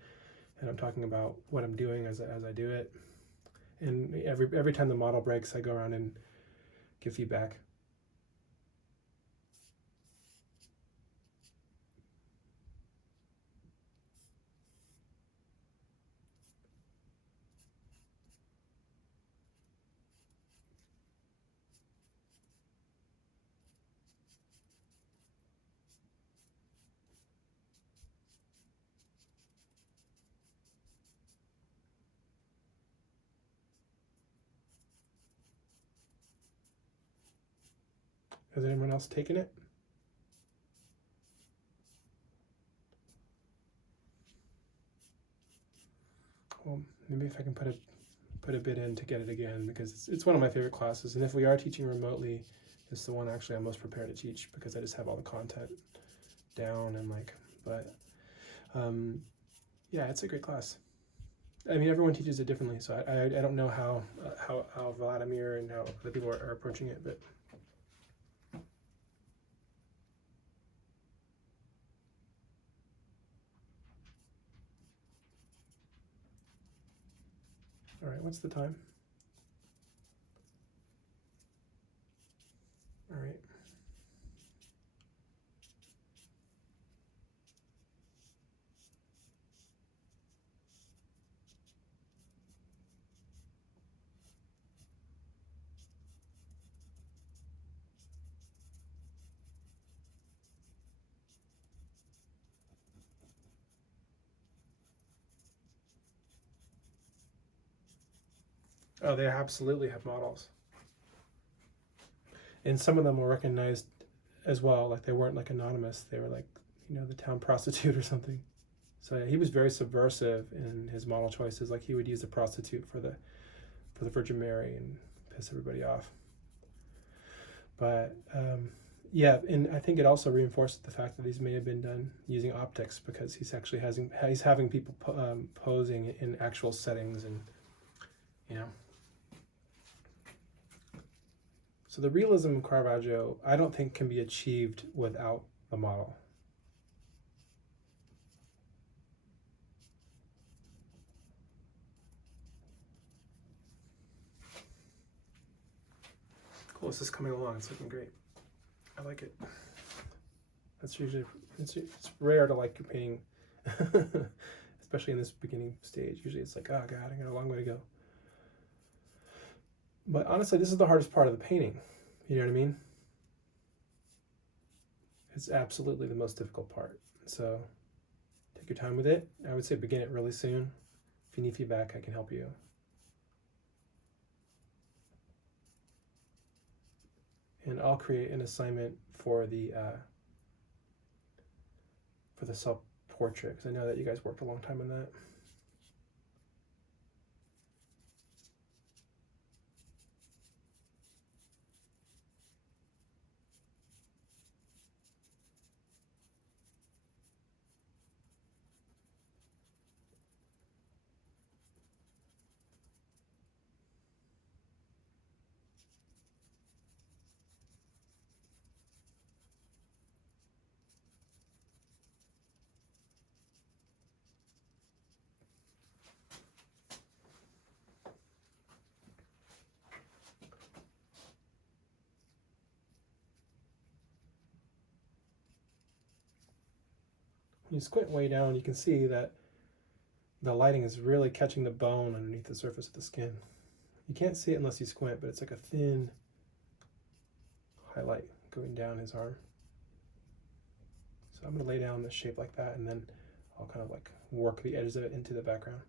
and I'm talking about what I'm doing as I do it. And every time the model breaks, I go around and give feedback. Has anyone else taken it? Well, maybe if I can put a put a bid in to get it again, because it's one of my favorite classes. And if we are teaching remotely, it's the one actually I'm most prepared to teach, because I just have all the content down and like, but yeah, it's a great class. I mean, everyone teaches it differently, so I don't know how Vladimir and how other people are approaching it, but all right, what's the time? All right. Oh, they absolutely have models. And some of them were recognized as well, like they weren't like anonymous. They were like, you know, the town prostitute or something. So yeah, he was very subversive in his model choices. Like he would use a prostitute for the Virgin Mary and piss everybody off. But yeah, and I think it also reinforced the fact that these may have been done using optics, because he's actually having people posing in actual settings, and you know. So the realism of Caravaggio, I don't think can be achieved without the model. Cool, this is coming along. It's looking great. I like it. That's usually, it's rare to like your painting, especially in this beginning stage. Usually it's like, oh God, I got a long way to go. But honestly, this is the hardest part of the painting. You know what I mean? It's absolutely the most difficult part. So take your time with it. I would say begin it really soon. If you need feedback, I can help you. And I'll create an assignment for the self-portrait, because I know that you guys worked a long time on that. When you squint way down, you can see that the lighting is really catching the bone underneath the surface of the skin. You can't see it unless you squint, but it's like a thin highlight going down his arm. So I'm going to lay down the shape like that, and then I'll kind of like work the edges of it into the background.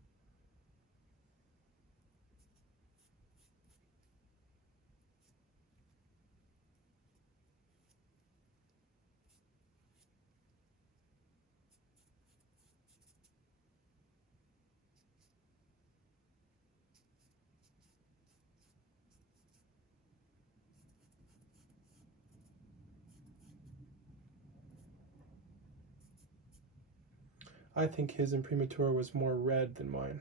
I think his Imprimatura was more red than mine.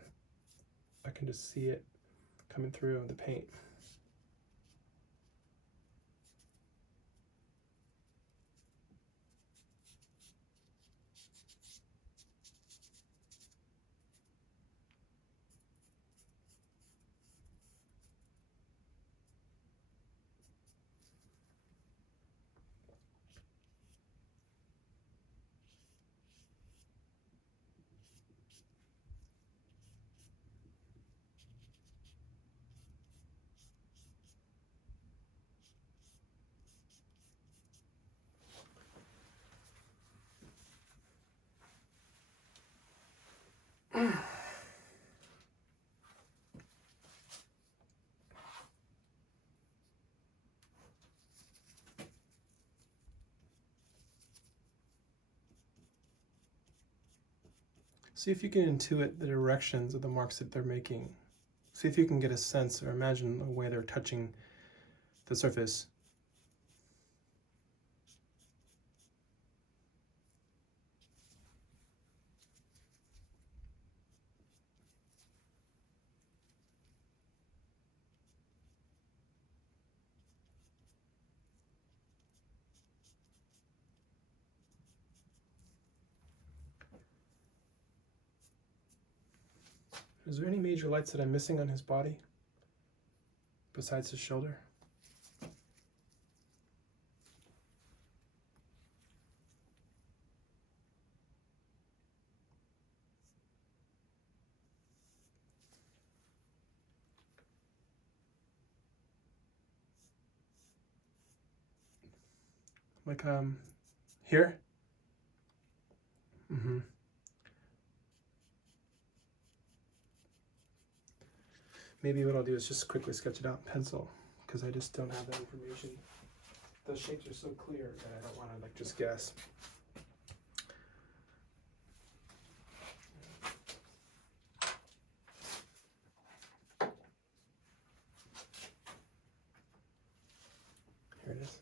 I can just see it coming through the paint. See if you can intuit the directions of the marks that they're making. See if you can get a sense or imagine the way they're touching the surface. Is there any major lights that I'm missing on his body besides his shoulder? Like here? Mm-hmm. Maybe what I'll do is just quickly sketch it out in pencil, because I just don't have that information. The shapes are so clear that I don't want to like just guess. Here it is.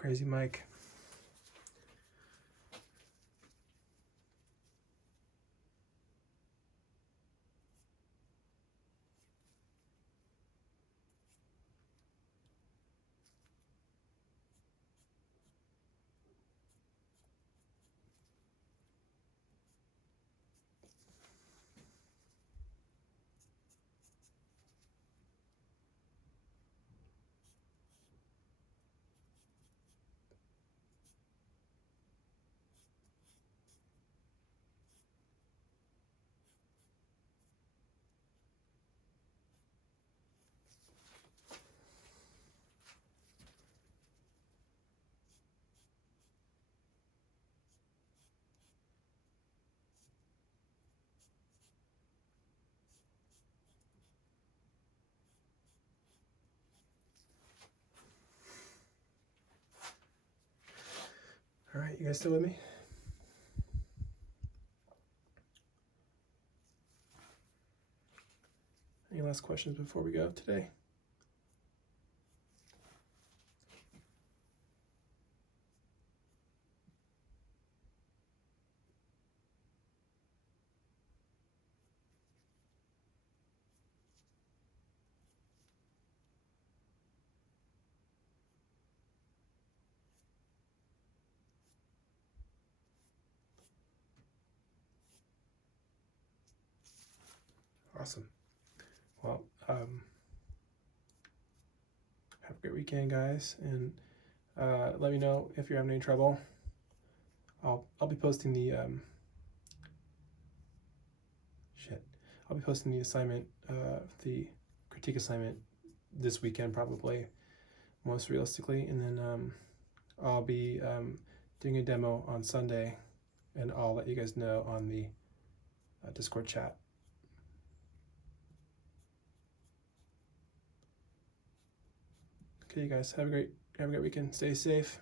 Crazy Mike. All right, you guys still with me? Any last questions before we go today? Awesome. Well, have a great weekend, guys, and let me know if you're having any trouble. I'll be posting the I'll be posting the assignment, the critique assignment this weekend probably, most realistically, and then I'll be doing a demo on Sunday, and I'll let you guys know on the Discord chat. Okay, you guys, have a great weekend. Stay safe.